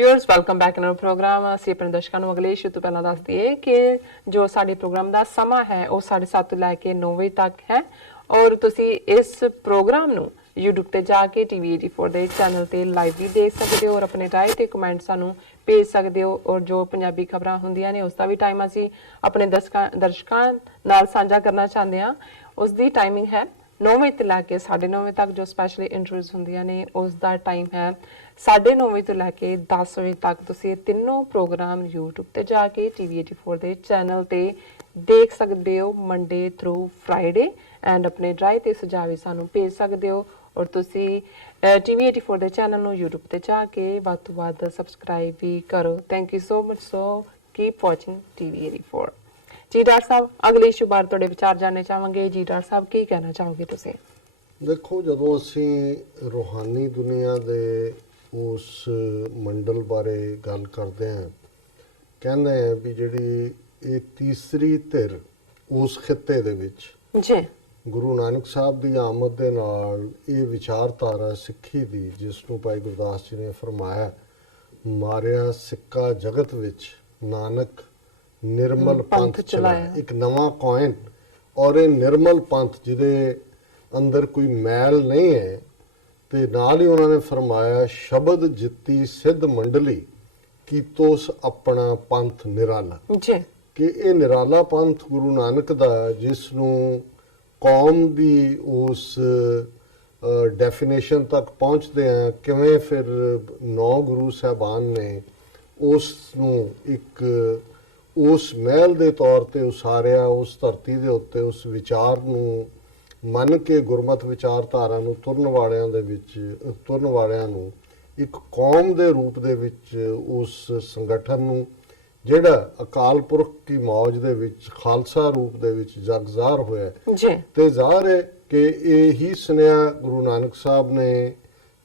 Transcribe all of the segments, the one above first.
Viewers welcome back in programme. ਅਸੀਂ ਆਪਣੇ ਦਰਸ਼ਕਾਂ ਨੂੰ ਅਗਲੇ ਇਸ਼ੂ ਤੋਂ ਪਹਿਲਾਂ ਦੱਸ ਦਈਏ ਕਿ ਜੋ ਸਾਡੇ ਪ੍ਰੋਗਰਾਮ ਦਾ ਸਮਾਂ ਹੈ ਉਹ 7:30 ਤੋਂ ਲੈ ਕੇ 9 ਵਜੇ ਤੱਕ ਹੈ ਔਰ ਤੁਸੀਂ ਇਸ ਪ੍ਰੋਗਰਾਮ ਨੂੰ YouTube ਤੇ ਜਾ ਕੇ TV84 ਦੇ ਚੈਨਲ ਤੇ ਲਾਈਵ ਵੀ ਦੇਖ ਸਕਦੇ ਹੋ ਔਰ ਆਪਣੇ ਰਾਏ ਤੇ ਕਮੈਂਟ ਸਾਨੂੰ ਭੇਜ ਸਕਦੇ ਹੋ ਔਰ ਜੋ ਪੰਜਾਬੀ ਖਬਰਾਂ ਹੁੰਦੀਆਂ ਨੇ ਉਸ ਦਾ ਵੀ ਟਾਈਮ ਅਸੀਂ ਆਪਣੇ ਦਰਸ਼ਕਾਂ ਨਾਲ ਸਾਂਝਾ ਕਰਨਾ ਚਾਹੁੰਦੇ ਹਾਂ। ਉਸ ਦੀ ਟਾਈਮਿੰਗ ਹੈ 9 ਵਜੇ ਤੋਂ ਲੈ ਕੇ 9:30 ਵਜੇ ਤੱਕ। ਜੋ ਸਪੈਸ਼ਲੀ ਇੰਟਰਵਿਊਜ਼ ਹੁੰਦੀਆਂ ਨੇ ਉਸ ਦਾ ਟਾਈਮ ਹੈ 9:30 ਵਜੇ ਤੋਂ ਲੈ ਕੇ 10 ਵਜੇ ਤੱਕ। ਤੁਸੀਂ ਇਹ ਤਿੰਨੋਂ ਪ੍ਰੋਗਰਾਮ YouTube ਤੇ ਜਾ ਕੇ TV84 ਦੇ ਚੈਨਲ ਤੇ ਦੇਖ ਸਕਦੇ ਹੋ ਮੰਡੇ ਥਰੂ ਫਰਾਈਡੇ ਐਂਡ ਆਪਣੇ ਰਾਏ ਤੇ ਸੁਝਾਅ ਵੀ ਸਾਨੂੰ ਭੇਜ ਸਕਦੇ ਹੋ ਔਰ ਤੁਸੀਂ TV84 ਦੇ ਚੈਨਲ ਨੂੰ YouTube ਤੇ ਜਾ ਕੇ ਵੱਧ ਤੋਂ ਵੱਧ ਸਬਸਕ੍ਰਾਈਬ ਵੀ ਕਰੋ। Thank you so much. So keep watching TV84। ਜੀ ਡਾਕਟਰ ਸਾਹਿਬ, ਅਗਲੇ ਇਸ਼ੂ ਬਾਰੇ ਤੁਹਾਡੇ ਵਿਚਾਰ ਜਾਣਨੇ ਚਾਹਾਂਗੇ। ਜੀ ਡਾਕਟਰ ਸਾਹਿਬ, ਕੀ ਕਹਿਣਾ ਚਾਹੋਗੇ ਤੁਸੀਂ? ਦੇਖੋ, ਜਦੋਂ ਅਸੀਂ ਰੂਹਾਨੀ ਦੁਨੀਆ ਦੇ ਉਸ ਮੰਡਲ ਬਾਰੇ ਗੱਲ ਕਰਦੇ ਹਾਂ, ਕਹਿੰਦੇ ਆ ਵੀ ਜਿਹੜੀ ਇਹ ਤੀਸਰੀ ਧਿਰ ਉਸ ਖਿੱਤੇ ਦੇ ਵਿੱਚ ਜੀ ਗੁਰੂ ਨਾਨਕ ਸਾਹਿਬ ਦੀ ਆਮਦ ਦੇ ਨਾਲ ਇਹ ਵਿਚਾਰਧਾਰਾ ਸਿੱਖੀ ਦੀ, ਜਿਸ ਨੂੰ ਭਾਈ ਗੁਰਦਾਸ ਜੀ ਨੇ ਫਰਮਾਇਆ, ਮਾਰਿਆ ਸਿੱਕਾ ਜਗਤ ਵਿੱਚ ਨਾਨਕ ਨਿਰਮਲ ਪੰਥ ਚਲਾਇਆ। ਇੱਕ ਨਵਾਂ ਕੋਇਨ ਔਰ ਇਹ ਨਿਰਮਲ ਪੰਥ ਜਿਹਦੇ ਅੰਦਰ ਕੋਈ ਮੈਲ ਨਹੀਂ ਹੈ। ਤੇ ਨਾਲ ਹੀ ਉਹਨਾਂ ਨੇ ਫਰਮਾਇਆ, ਸ਼ਬਦ ਜਿੱਤੀ ਸਿੱਧ ਮੰਡਲੀ ਕੀਤੋਸ ਆਪਣਾ ਪੰਥ ਨਿਰਾਲਾ। ਜੀ ਕਿ ਇਹ ਨਿਰਾਲਾ ਪੰਥ ਗੁਰੂ ਨਾਨਕ ਦਾ, ਜਿਸ ਨੂੰ ਕੌਮ ਦੀ ਉਸ ਡੈਫੀਨੇਸ਼ਨ ਤੱਕ ਪਹੁੰਚਦੇ ਆ ਕਿਵੇਂ ਫਿਰ 9 ਗੁਰੂ ਸਾਹਿਬਾਨ ਨੇ ਉਸ ਨੂੰ ਇੱਕ ਉਸ ਮਹਿਲ ਦੇ ਤੌਰ ਤੇ ਉਸਾਰਿਆ, ਉਸ ਧਰਤੀ ਦੇ ਉੱਤੇ ਉਸ ਵਿਚਾਰ ਨੂੰ ਮੰਨ ਕੇ ਗੁਰਮਤਿ ਵਿਚਾਰਧਾਰਾ ਨੂੰ ਤੁਰਨ ਵਾਲਿਆਂ ਨੂੰ ਇੱਕ ਕੌਮ ਦੇ ਰੂਪ ਦੇ ਵਿੱਚ ਉਸ ਸੰਗਠਨ ਨੂੰ, ਜਿਹੜਾ ਅਕਾਲ ਪੁਰਖ ਦੀ ਮੌਜ ਦੇ ਵਿੱਚ ਖਾਲਸਾ ਰੂਪ ਦੇ ਵਿੱਚ ਜਗਜ਼ਾਰ ਹੋਇਆ ਤੇ ਜ਼ਾਹਰ ਹੈ ਕਿ ਇਹੀ ਸੁਨੇਹਾ ਗੁਰੂ ਨਾਨਕ ਸਾਹਿਬ ਨੇ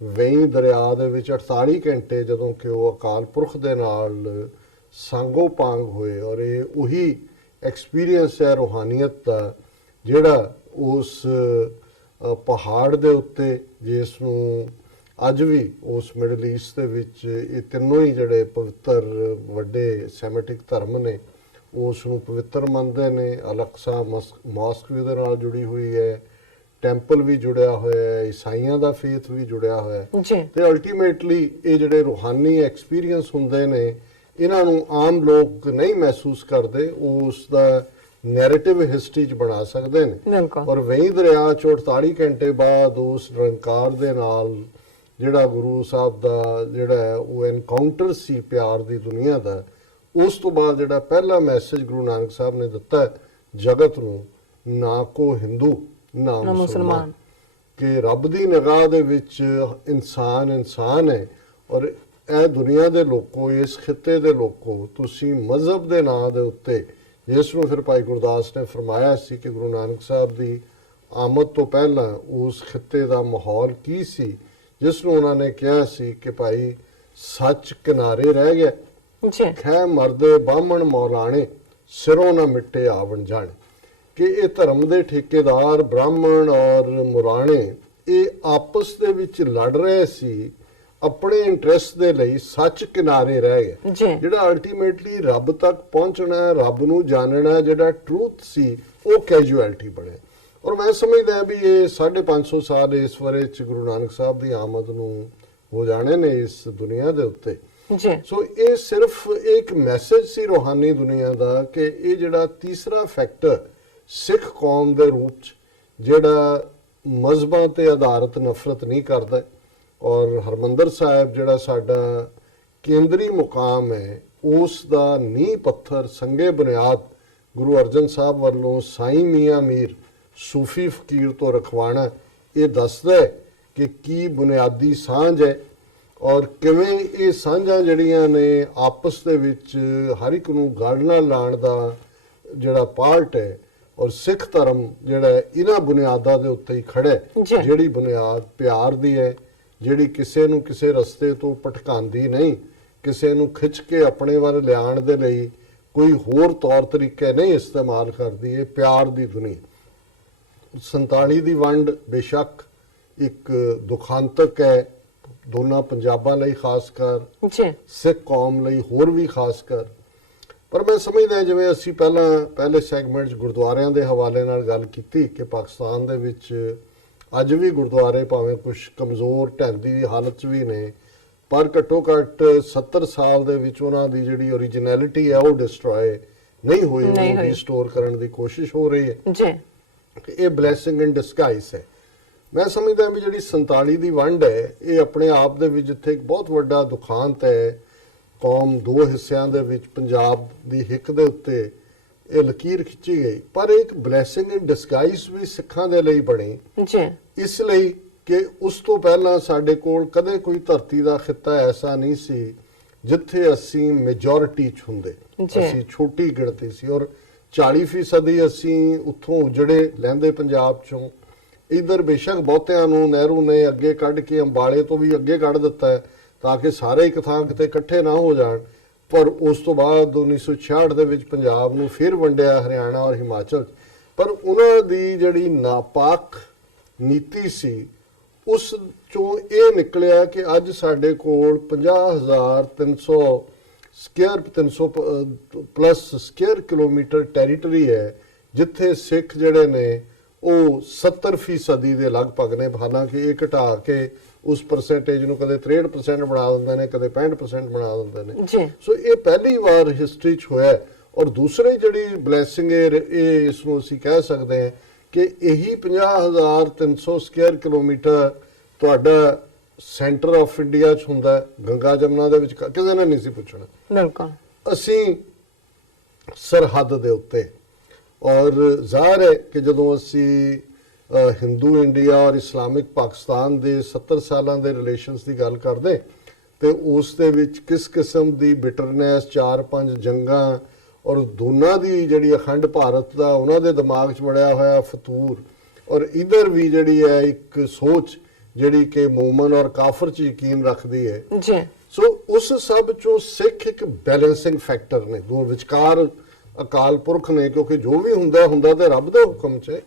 ਵੇਈਂ ਦਰਿਆ ਦੇ ਵਿੱਚ 48 ਘੰਟੇ ਜਦੋਂ ਕਿ ਉਹ ਅਕਾਲ ਪੁਰਖ ਦੇ ਨਾਲ ਸਾਂਗੋ ਪਾਂਗ ਹੋਏ। ਔਰ ਇਹ ਉਹੀ ਐਕਸਪੀਰੀਅੰਸ ਹੈ ਰੂਹਾਨੀਅਤ ਦਾ, ਜਿਹੜਾ ਉਸ ਪਹਾੜ ਦੇ ਉੱਤੇ, ਜਿਸ ਨੂੰ ਅੱਜ ਵੀ ਉਸ ਮਿਡਲ ਈਸਟ ਦੇ ਵਿੱਚ ਇਹ ਤਿੰਨੋਂ ਹੀ ਜਿਹੜੇ ਪਵਿੱਤਰ ਵੱਡੇ ਸੈਮਿਟਿਕ ਧਰਮ ਨੇ ਉਸ ਨੂੰ ਪਵਿੱਤਰ ਮੰਨਦੇ ਨੇ। ਅਲਕਸਾ ਮੌਸਕ ਵੀ ਉਹਦੇ ਨਾਲ ਜੁੜੀ ਹੋਈ ਹੈ, ਟੈਂਪਲ ਵੀ ਜੁੜਿਆ ਹੋਇਆ ਹੈ, ਈਸਾਈਆਂ ਦਾ ਫੇਥ ਵੀ ਜੁੜਿਆ ਹੋਇਆ ਹੈ। ਤੇ ਅਲਟੀਮੇਟਲੀ ਇਹ ਜਿਹੜੇ ਰੂਹਾਨੀ ਐਕਸਪੀਰੀਅੰਸ ਹੁੰਦੇ ਨੇ, ਇਹਨਾਂ ਨੂੰ ਆਮ ਲੋਕ ਨਹੀਂ ਮਹਿਸੂਸ ਕਰਦੇ, ਉਸ ਦਾ ਨੈਰੇਟਿਵ ਹਿਸਟਰੀ 'ਚ ਬਣਾ ਸਕਦੇ ਨੇ। ਔਰ ਵੇਈਂ ਦਰਿਆ 'ਚ 48 ਘੰਟੇ ਬਾਅਦ ਉਸ ਨਿਰੰਕਾਰ ਦੇ ਨਾਲ ਜਿਹੜਾ ਗੁਰੂ ਸਾਹਿਬ ਦਾ ਜਿਹੜਾ ਉਹ ਐਨਕਾਊਂਟਰ ਸੀ ਪਿਆਰ ਦੀ ਦੁਨੀਆ ਦਾ, ਉਸ ਤੋਂ ਬਾਅਦ ਜਿਹੜਾ ਪਹਿਲਾ ਮੈਸੇਜ ਗੁਰੂ ਨਾਨਕ ਸਾਹਿਬ ਨੇ ਦਿੱਤਾ ਜਗਤ ਨੂੰ, ਨਾ ਕੋ ਹਿੰਦੂ ਨਾ ਮੁਸਲਮਾਨ, ਕਿ ਰੱਬ ਦੀ ਨਿਗਾਹ ਦੇ ਵਿੱਚ ਇਨਸਾਨ ਹੈ। ਔਰ ਇਹ ਦੁਨੀਆ ਦੇ ਲੋਕੋ, ਇਸ ਖਿੱਤੇ ਦੇ ਲੋਕੋ, ਤੁਸੀਂ ਮਜ਼ਹਬ ਦੇ ਨਾਂ ਦੇ ਉੱਤੇ, ਜਿਸ ਨੂੰ ਫਿਰ ਭਾਈ ਗੁਰਦਾਸ ਨੇ ਫਰਮਾਇਆ ਸੀ ਕਿ ਗੁਰੂ ਨਾਨਕ ਸਾਹਿਬ ਦੀ ਆਮਦ ਤੋਂ ਪਹਿਲਾਂ ਉਸ ਖਿੱਤੇ ਦਾ ਮਾਹੌਲ ਕੀ ਸੀ, ਜਿਸ ਨੂੰ ਉਹਨਾਂ ਨੇ ਕਿਹਾ ਸੀ ਕਿ ਭਾਈ ਸੱਚ ਕਿਨਾਰੇ ਰਹਿ ਗਿਆ, ਖੈ ਮਰਦੇ ਬਾਹਮਣ ਮੌਲਾਣੇ, ਸਿਰੋਂ ਨਾ ਮਿੱਟੇ ਆਵਣ ਜਾਣੇ। ਕਿ ਇਹ ਧਰਮ ਦੇ ਠੇਕੇਦਾਰ ਬ੍ਰਾਹਮਣ ਔਰ ਮੁਰਾਣੇ ਇਹ ਆਪਸ ਦੇ ਵਿੱਚ ਲੜ ਰਹੇ ਸੀ ਆਪਣੇ ਇੰਟਰਸਟ ਦੇ ਲਈ, ਸੱਚ ਕਿਨਾਰੇ ਰਹਿ ਗਏ। ਜਿਹੜਾ ਅਲਟੀਮੇਟਲੀ ਰੱਬ ਤੱਕ ਪਹੁੰਚਣਾ, ਰੱਬ ਨੂੰ ਜਾਣਨਾ, ਜਿਹੜਾ ਟਰੂਥ ਸੀ, ਉਹ ਕੈਜੂਅਲਟੀ ਬਣੇ। ਔਰ ਮੈਂ ਸਮਝਦਾ ਵੀ ਇਹ 550 ਸਾਲ ਇਸ ਵਰੇ 'ਚ ਗੁਰੂ ਨਾਨਕ ਸਾਹਿਬ ਦੀ ਆਮਦ ਨੂੰ ਹੋ ਜਾਣੇ ਨੇ ਇਸ ਦੁਨੀਆ ਦੇ ਉੱਤੇ। ਸੋ ਇਹ ਸਿਰਫ ਇੱਕ ਮੈਸੇਜ ਸੀ ਰੂਹਾਨੀ ਦੁਨੀਆ ਦਾ ਕਿ ਇਹ ਜਿਹੜਾ ਤੀਸਰਾ ਫੈਕਟਰ ਸਿੱਖ ਕੌਮ ਦੇ ਰੂਪ 'ਚ, ਜਿਹੜਾ ਮਜ਼ਹਬਾਂ ਤੇ ਆਧਾਰਿਤ ਨਫ਼ਰਤ ਨਹੀਂ ਕਰਦਾ, ਔਰ ਹਰਮੰਦਰ ਸਾਹਿਬ ਜਿਹੜਾ ਸਾਡਾ ਕੇਂਦਰੀ ਮੁਕਾਮ ਹੈ, ਉਸ ਦਾ ਨੀਂਹ ਪੱਥਰ ਸੰਗੇ ਬੁਨਿਆਦ ਗੁਰੂ ਅਰਜਨ ਸਾਹਿਬ ਵੱਲੋਂ ਸਾਈਂ ਮੀਆਂ ਮੀਰ ਸੂਫੀ ਫਕੀਰ ਤੋਂ ਰਖਵਾਣਾ, ਇਹ ਦੱਸਦਾ ਹੈ ਕਿ ਕੀ ਬੁਨਿਆਦੀ ਸਾਂਝ ਹੈ ਔਰ ਕਿਵੇਂ ਇਹ ਸਾਂਝਾਂ ਜਿਹੜੀਆਂ ਨੇ ਆਪਸ ਦੇ ਵਿੱਚ ਹਰ ਇੱਕ ਨੂੰ ਗਲ ਨਾਲ ਲਾਉਣ ਦਾ ਜਿਹੜਾ ਪਾਰਟ ਹੈ। ਔਰ ਸਿੱਖ ਧਰਮ ਜਿਹੜਾ ਇਹਨਾਂ ਬੁਨਿਆਦਾਂ ਦੇ ਉੱਤੇ ਹੀ ਖੜਾ, ਜਿਹੜੀ ਬੁਨਿਆਦ ਪਿਆਰ ਦੀ ਹੈ, ਜਿਹੜੀ ਕਿਸੇ ਨੂੰ ਕਿਸੇ ਰਸਤੇ ਤੋਂ ਭਟਕਾਉਂਦੀ ਨਹੀਂ, ਕਿਸੇ ਨੂੰ ਖਿੱਚ ਕੇ ਆਪਣੇ ਵੱਲ ਲਿਆਉਣ ਦੇ ਲਈ ਕੋਈ ਹੋਰ ਤੌਰ ਤਰੀਕੇ ਨਹੀਂ ਇਸਤੇਮਾਲ ਕਰਦੀ। ਇਹ ਪਿਆਰ ਦੀ ਦੁਨੀਆ। 47 ਦੀ ਵੰਡ ਬੇਸ਼ੱਕ ਇੱਕ ਦੁਖਾਂਤਕ ਹੈ, ਦੋਨਾਂ ਪੰਜਾਬਾਂ ਲਈ ਖਾਸ ਕਰ, ਜੀ ਸਿੱਖ ਕੌਮ ਲਈ ਹੋਰ ਵੀ ਖਾਸ ਕਰ। ਪਰ ਮੈਂ ਸਮਝਦਾ ਜਿਵੇਂ ਅਸੀਂ ਪਹਿਲੇ ਸੈਗਮੈਂਟ 'ਚ ਗੁਰਦੁਆਰਿਆਂ ਦੇ ਹਵਾਲੇ ਨਾਲ ਗੱਲ ਕੀਤੀ ਕਿ ਪਾਕਿਸਤਾਨ ਦੇ ਵਿੱਚ ਅੱਜ ਵੀ ਗੁਰਦੁਆਰੇ ਭਾਵੇਂ ਕੁਝ ਕਮਜ਼ੋਰ ਢਹਿੰਦੀ ਹਾਲਤ 'ਚ ਵੀ ਨੇ, ਪਰ ਘੱਟੋ ਘੱਟ 70 ਸਾਲ ਦੇ ਵਿੱਚ ਉਹਨਾਂ ਦੀ ਜਿਹੜੀ ਓਰੀਜਨੈਲਿਟੀ ਹੈ ਉਹ ਡਿਸਟਰੋਏ ਨਹੀਂ ਹੋਈ, ਉਹਨੂੰ ਰੀਸਟੋਰ ਕਰਨ ਦੀ ਕੋਸ਼ਿਸ਼ ਹੋ ਰਹੀ ਹੈ ਜੀ। ਇਹ ਬਲੇਸਿੰਗ ਇਨ ਡਿਸਗਾਈਜ਼ ਹੈ। ਮੈਂ ਸਮਝਦਾ ਵੀ ਜਿਹੜੀ 47 ਦੀ ਵੰਡ ਹੈ ਇਹ ਆਪਣੇ ਆਪ ਦੇ ਵਿੱਚ ਜਿੱਥੇ ਇੱਕ ਬਹੁਤ ਵੱਡਾ ਦੁਖਾਂਤ ਹੈ, ਕੌਮ ਦੋ ਹਿੱਸਿਆਂ ਦੇ ਵਿੱਚ ਪੰਜਾਬ ਦੀ ਹਿੱਕ ਦੇ ਉੱਤੇ ਇਹ ਲਕੀਰ ਖਿੱਚੀ ਗਈ, ਪਰ ਇੱਕ ਬਲੇਸਿੰਗ ਇਨ ਡਿਸਗਾਈਜ਼ ਵੀ ਸਿੱਖਾਂ ਦੇ ਲਈ ਬਣੀ ਜੀ। ਇਸ ਲਈ ਕਿ ਉਸ ਤੋਂ ਪਹਿਲਾਂ ਸਾਡੇ ਕੋਲ ਕਦੇ ਕੋਈ ਧਰਤੀ ਦਾ ਖਿੱਤਾ ਐਸਾ ਨਹੀਂ ਸੀ ਜਿੱਥੇ ਅਸੀਂ ਮੈਜੋਰਿਟੀ 'ਚ ਹੁੰਦੇ, ਅਸੀਂ ਛੋਟੀ ਗਿਣਤੀ ਸੀ ਔਰ 40% ਅਸੀਂ ਉੱਥੋਂ ਉਜੜੇ ਲੈਂਦੇ ਪੰਜਾਬ 'ਚੋਂ। ਇਧਰ ਬੇਸ਼ੱਕ ਬਹੁਤਿਆਂ ਨੂੰ ਨਹਿਰੂ ਨੇ ਅੱਗੇ ਕੱਢ ਕੇ ਅੰਬਾਲੇ ਤੋਂ ਵੀ ਅੱਗੇ ਕੱਢ ਦਿੱਤਾ ਹੈ ਤਾਂ ਕਿ ਸਾਰੇ ਇੱਕ ਥਾਂ ਕਿਤੇ ਇਕੱਠੇ ਨਾ ਹੋ ਜਾਣ, ਪਰ ਉਸ ਤੋਂ ਬਾਅਦ 1966 ਦੇ ਵਿੱਚ ਪੰਜਾਬ ਨੂੰ ਫਿਰ ਵੰਡਿਆ ਹਰਿਆਣਾ ਔਰ ਹਿਮਾਚਲ। ਪਰ ਉਹਨਾਂ ਦੀ ਜਿਹੜੀ ਨਾਪਾਕ ਨੀਤੀ ਸੀ ਉਸ ਚੋਂ ਇਹ ਨਿਕਲਿਆ ਕਿ ਅੱਜ ਸਾਡੇ ਕੋਲ 50,300 ਪਲੱਸ ਸਕੁਅਰ ਕਿਲੋਮੀਟਰ ਟੈਰੀਟਰੀ ਹੈ ਜਿੱਥੇ ਸਿੱਖ ਜਿਹੜੇ ਨੇ ਉਹ 70% ਦੇ ਲਗਭਗ ਨੇ। ਹਾਲਾਂਕਿ ਇਹ ਘਟਾ ਕੇ ਉਸ ਪਰਸੈਂਟੇਜ ਨੂੰ ਕਦੇ 63% ਬਣਾ ਦਿੰਦੇ ਨੇ, ਕਦੇ 65% ਬਣਾ ਦਿੰਦੇ ਨੇ। ਸੋ ਇਹ ਪਹਿਲੀ ਵਾਰ ਹਿਸਟਰੀ 'ਚ ਹੋਇਆ। ਔਰ ਦੂਸਰੀ ਜਿਹੜੀ ਬਲੇਸਿੰਗ ਇਹ ਇਸ ਨੂੰ ਅਸੀਂ ਕਹਿ ਸਕਦੇ ਹਾਂ ਕਿ ਇਹੀ 50,300 ਸਕੁਅਰ ਕਿਲੋਮੀਟਰ ਤੁਹਾਡਾ ਸੈਂਟਰ ਆਫ ਇੰਡੀਆ 'ਚ ਹੁੰਦਾ, ਗੰਗਾ ਜਮਨਾ ਦੇ ਵਿੱਚ ਕਿਸੇ ਨੇ ਨਹੀਂ ਸੀ ਪੁੱਛਣਾ। ਬਿਲਕੁਲ ਅਸੀਂ ਸਰਹੱਦ ਦੇ ਉੱਤੇ। ਔਰ ਜ਼ਾਹਰ ਹੈ ਕਿ ਜਦੋਂ ਅਸੀਂ ਹਿੰਦੂ ਇੰਡੀਆ ਔਰ ਇਸਲਾਮਿਕ ਪਾਕਿਸਤਾਨ ਦੇ 70 ਸਾਲਾਂ ਦੇ ਰਿਲੇਸ਼ਨਸ ਦੀ ਗੱਲ ਕਰਦੇ ਤੇ ਉਸ ਦੇ ਵਿੱਚ ਕਿਸ ਕਿਸਮ ਦੀ ਬਿਟਰਨੈਸ, 4-5 ਜੰਗਾਂ ਔਰ ਦੋਨਾਂ ਦੀ ਜਿਹੜੀ ਅਖੰਡ ਭਾਰਤ ਦਾ ਉਹਨਾਂ ਦੇ ਦਿਮਾਗ 'ਚ ਵੜਿਆ ਹੋਇਆ ਫਤੂਰ, ਔਰ ਇਧਰ ਵੀ ਜਿਹੜੀ ਹੈ ਇੱਕ ਸੋਚ ਜਿਹੜੀ ਕਿ ਮੂਮਨ ਔਰ ਕਾਫਰ 'ਚ ਯਕੀਨ ਰੱਖਦੀ ਹੈ ਜੀ। ਸੋ ਉਸ ਸਭ ਚੋਂ ਸਿੱਖ ਇੱਕ ਬੈਲੈਂਸਿੰਗ ਫੈਕਟਰ ਨੇ, ਦੋ ਵਿਚਕਾਰ ਅਕਾਲ ਪੁਰਖ ਨੇ, ਕਿਉਂਕਿ ਜੋ ਵੀ ਹੁੰਦਾ ਤੇ ਰੱਬ ਦੇ ਹੁਕਮ 'ਚ ਹੈ।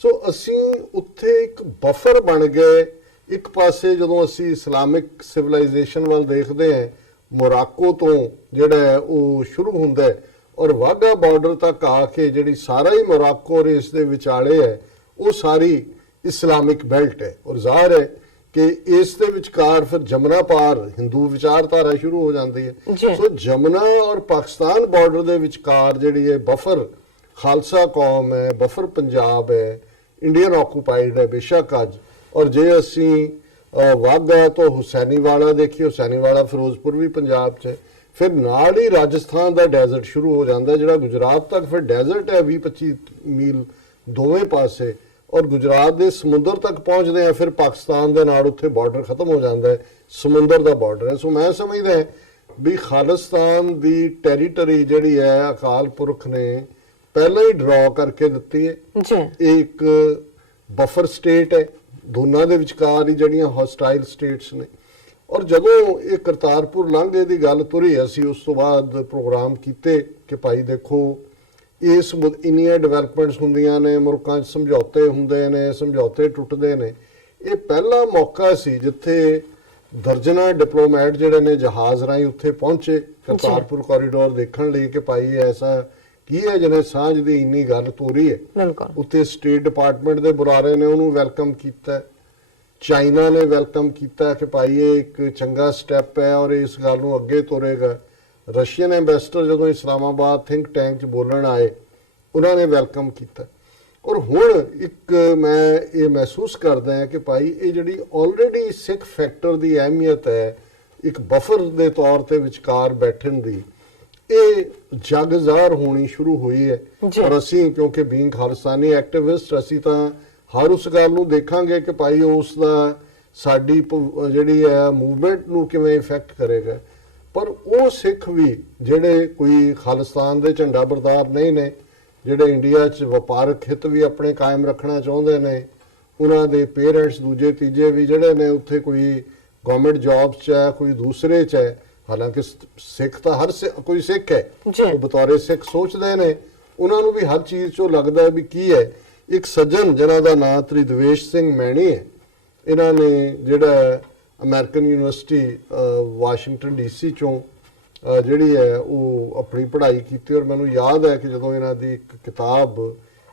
ਸੋ ਅਸੀਂ ਉੱਥੇ ਇੱਕ ਬਫਰ ਬਣ ਗਏ। ਇੱਕ ਪਾਸੇ ਜਦੋਂ ਅਸੀਂ ਇਸਲਾਮਿਕ ਸਿਵਲਾਈਜੇਸ਼ਨ ਵੱਲ ਦੇਖਦੇ ਹਾਂ, ਮੋਰਾਕੋ ਤੋਂ ਜਿਹੜਾ ਉਹ ਸ਼ੁਰੂ ਹੁੰਦਾ ਹੈ ਔਰ ਵਾਘਾ ਬਾਰਡਰ ਤੱਕ ਆ ਕੇ ਜਿਹੜੀ ਸਾਰਾ ਹੀ ਮੋਰਾਕੋ ਔਰ ਇਸ ਦੇ ਵਿਚਾਲੇ ਹੈ ਉਹ ਸਾਰੀ ਇਸਲਾਮਿਕ ਬੈਲਟ ਹੈ। ਔਰ ਜ਼ਾਹਰ ਹੈ ਕਿ ਇਸ ਦੇ ਵਿਚਕਾਰ ਫਿਰ ਜਮਨਾ ਪਾਰ ਹਿੰਦੂ ਵਿਚਾਰਧਾਰਾ ਸ਼ੁਰੂ ਹੋ ਜਾਂਦੀ ਹੈ। ਸੋ ਜਮਨਾ ਔਰ ਪਾਕਿਸਤਾਨ ਬਾਰਡਰ ਦੇ ਵਿਚਕਾਰ ਜਿਹੜੀ ਹੈ ਬਫਰ ਖਾਲਸਾ ਕੌਮ ਹੈ, ਬਫਰ ਪੰਜਾਬ ਹੈ, ਇੰਡੀਅਨ ਆਕੂਪਾਈਡ ਹੈ ਬੇਸ਼ੱਕ ਅੱਜ। ਔਰ ਜੇ ਅਸੀਂ ਵਾਘਾ ਤੋਂ ਹੁਸੈਨੀਵਾਲਾ ਦੇਖੀਏ, ਹੁਸੈਨੀਵਾਲਾ ਫਿਰੋਜ਼ਪੁਰ ਵੀ ਪੰਜਾਬ 'ਚ ਹੈ, ਫਿਰ ਨਾਲ ਹੀ ਰਾਜਸਥਾਨ ਦਾ ਡੈਜ਼ਰਟ ਸ਼ੁਰੂ ਹੋ ਜਾਂਦਾ ਜਿਹੜਾ ਗੁਜਰਾਤ ਤੱਕ ਫਿਰ ਡੈਜ਼ਰਟ ਹੈ 20-25 ਮੀਲ ਦੋਵੇਂ ਪਾਸੇ, ਔਰ ਗੁਜਰਾਤ ਦੇ ਸਮੁੰਦਰ ਤੱਕ ਪਹੁੰਚਦੇ ਆ ਫਿਰ ਪਾਕਿਸਤਾਨ ਦੇ ਨਾਲ ਉੱਥੇ ਬਾਰਡਰ ਖਤਮ ਹੋ ਜਾਂਦਾ ਹੈ, ਸਮੁੰਦਰ ਦਾ ਬਾਰਡਰ ਹੈ। ਸੋ ਮੈਂ ਸਮਝਦਾ ਵੀ ਖਾਲਿਸਤਾਨ ਦੀ ਟੈਰੀਟਰੀ ਜਿਹੜੀ ਹੈ ਅਕਾਲ ਪੁਰਖ ਨੇ ਪਹਿਲਾਂ ਹੀ ਡਰਾ ਕਰਕੇ ਦਿੱਤੀ ਹੈ। ਇਹ ਇੱਕ ਬਫਰ ਸਟੇਟ ਹੈ, ਦੋਨਾਂ ਦੇ ਵਿਚਕਾਰ ਹੀ ਜਿਹੜੀਆਂ ਹੌਸਟਾਈਲ ਸਟੇਟਸ ਨੇ। ਔਰ ਜਦੋਂ ਇਹ ਕਰਤਾਰਪੁਰ ਲਾਂਘੇ ਦੀ ਗੱਲ ਤੁਰੀ, ਅਸੀਂ ਉਸ ਤੋਂ ਬਾਅਦ ਪ੍ਰੋਗਰਾਮ ਕੀਤੇ ਕਿ ਭਾਈ ਦੇਖੋ ਇਸ ਇੰਨੀਆਂ ਡਿਵੈਲਪਮੈਂਟਸ ਹੁੰਦੀਆਂ ਨੇ, ਮੁਲਕਾਂ 'ਚ ਸਮਝੌਤੇ ਹੁੰਦੇ ਨੇ, ਸਮਝੌਤੇ ਟੁੱਟਦੇ ਨੇ। ਇਹ ਪਹਿਲਾ ਮੌਕਾ ਸੀ ਜਿੱਥੇ ਦਰਜਨਾਂ ਡਿਪਲੋਮੈਟ ਜਿਹੜੇ ਨੇ ਜਹਾਜ਼ ਰਾਹੀਂ ਉੱਥੇ ਪਹੁੰਚੇ ਕਰਤਾਰਪੁਰ ਕੋਰੀਡੋਰ ਦੇਖਣ ਲਈ ਕਿ ਭਾਈ ਐਸਾ ਕੀ ਹੈ ਜਿਹਨੇ ਸਾਂਝ ਦੀ ਇੰਨੀ ਗੱਲ ਤੋਰੀ ਹੈ। ਉੱਥੇ ਸਟੇਟ ਡਿਪਾਰਟਮੈਂਟ ਦੇ ਬੁਲਾਰੇ ਨੇ ਉਹਨੂੰ ਵੈਲਕਮ ਕੀਤਾ, ਚਾਈਨਾ ਨੇ ਵੈਲਕਮ ਕੀਤਾ ਕਿ ਭਾਈ ਇਹ ਇੱਕ ਚੰਗਾ ਸਟੈਪ ਹੈ ਔਰ ਇਸ ਗੱਲ ਨੂੰ ਅੱਗੇ ਤੋਰੇਗਾ। ਰਸ਼ੀਅਨ ਐਂਬੈਸਡਰ ਜਦੋਂ ਇਸਲਾਮਾਬਾਦ ਥਿੰਕ ਟੈਂਕ 'ਚ ਬੋਲਣ ਆਏ ਉਹਨਾਂ ਨੇ ਵੈਲਕਮ ਕੀਤਾ। ਔਰ ਹੁਣ ਇੱਕ ਮੈਂ ਇਹ ਮਹਿਸੂਸ ਕਰਦਾ ਹਾਂ ਕਿ ਭਾਈ ਇਹ ਜਿਹੜੀ ਆਲਰੇਡੀ ਸਿੱਖ ਫੈਕਟਰ ਦੀ ਅਹਿਮੀਅਤ ਹੈ ਇੱਕ ਬਫਰ ਦੇ ਤੌਰ ਤੇ ਵਿਚਕਾਰ ਬੈਠਣ ਦੀ, ਇਹ ਜਗ ਜ਼ਾਹਰ ਹੋਣੀ ਸ਼ੁਰੂ ਹੋਈ ਹੈ। ਔਰ ਅਸੀਂ ਕਿਉਂਕਿ ਬੀਇੰਗ ਖਾਲਿਸਤਾਨੀ ਐਕਟਿਵਿਸਟ ਅਸੀਂ ਤਾਂ ਹਰ ਉਸ ਗੱਲ ਨੂੰ ਦੇਖਾਂਗੇ ਕਿ ਭਾਈ ਉਸ ਦਾ ਸਾਡੀ ਜਿਹੜੀ ਹੈ ਮੂਵਮੈਂਟ ਨੂੰ ਕਿਵੇਂ ਇਫੈਕਟ ਕਰੇਗਾ। ਪਰ ਉਹ ਸਿੱਖ ਵੀ ਜਿਹੜੇ ਕੋਈ ਖਾਲਿਸਤਾਨ ਦੇ ਝੰਡਾ ਬਰਦਾਰ ਨਹੀਂ ਨੇ, ਜਿਹੜੇ ਇੰਡੀਆ 'ਚ ਵਪਾਰਕ ਹਿੱਤ ਵੀ ਆਪਣੇ ਕਾਇਮ ਰੱਖਣਾ ਚਾਹੁੰਦੇ ਨੇ, ਉਹਨਾਂ ਦੇ ਪੇਰੈਂਟਸ ਦੂਜੇ ਤੀਜੇ ਵੀ ਜਿਹੜੇ ਨੇ ਉੱਥੇ ਕੋਈ ਗਵਰਨਮੈਂਟ ਜੌਬਸ 'ਚ ਹੈ, ਕੋਈ ਦੂਸਰੇ 'ਚ ਹੈ। ਹਾਲਾਂਕਿ ਸਿੱਖ ਤਾਂ ਹਰ ਕੋਈ ਸਿੱਖ ਹੈ, ਉਹ ਬਤੌਰੇ ਸਿੱਖ ਸੋਚਦੇ ਨੇ, ਉਹਨਾਂ ਨੂੰ ਵੀ ਹਰ ਚੀਜ਼ 'ਚੋਂ ਲੱਗਦਾ ਵੀ ਕੀ ਹੈ। ਇੱਕ ਸੱਜਣ ਜਿਹਨਾਂ ਦਾ ਨਾਂ ਤ੍ਰਿਦਵੇਸ਼ ਸਿੰਘ ਮੈਣੀ ਹੈ, ਇਹਨਾਂ ਨੇ ਜਿਹੜਾ ਅਮਰੀਕਨ ਯੂਨੀਵਰਸਿਟੀ ਵਾਸ਼ਿੰਗਟਨ ਡੀਸੀ ਚੋਂ ਜਿਹੜੀ ਹੈ ਉਹ ਆਪਣੀ ਪੜ੍ਹਾਈ ਕੀਤੀ। ਔਰ ਮੈਨੂੰ ਯਾਦ ਹੈ ਕਿ ਜਦੋਂ ਇਹਨਾਂ ਦੀ ਇੱਕ ਕਿਤਾਬ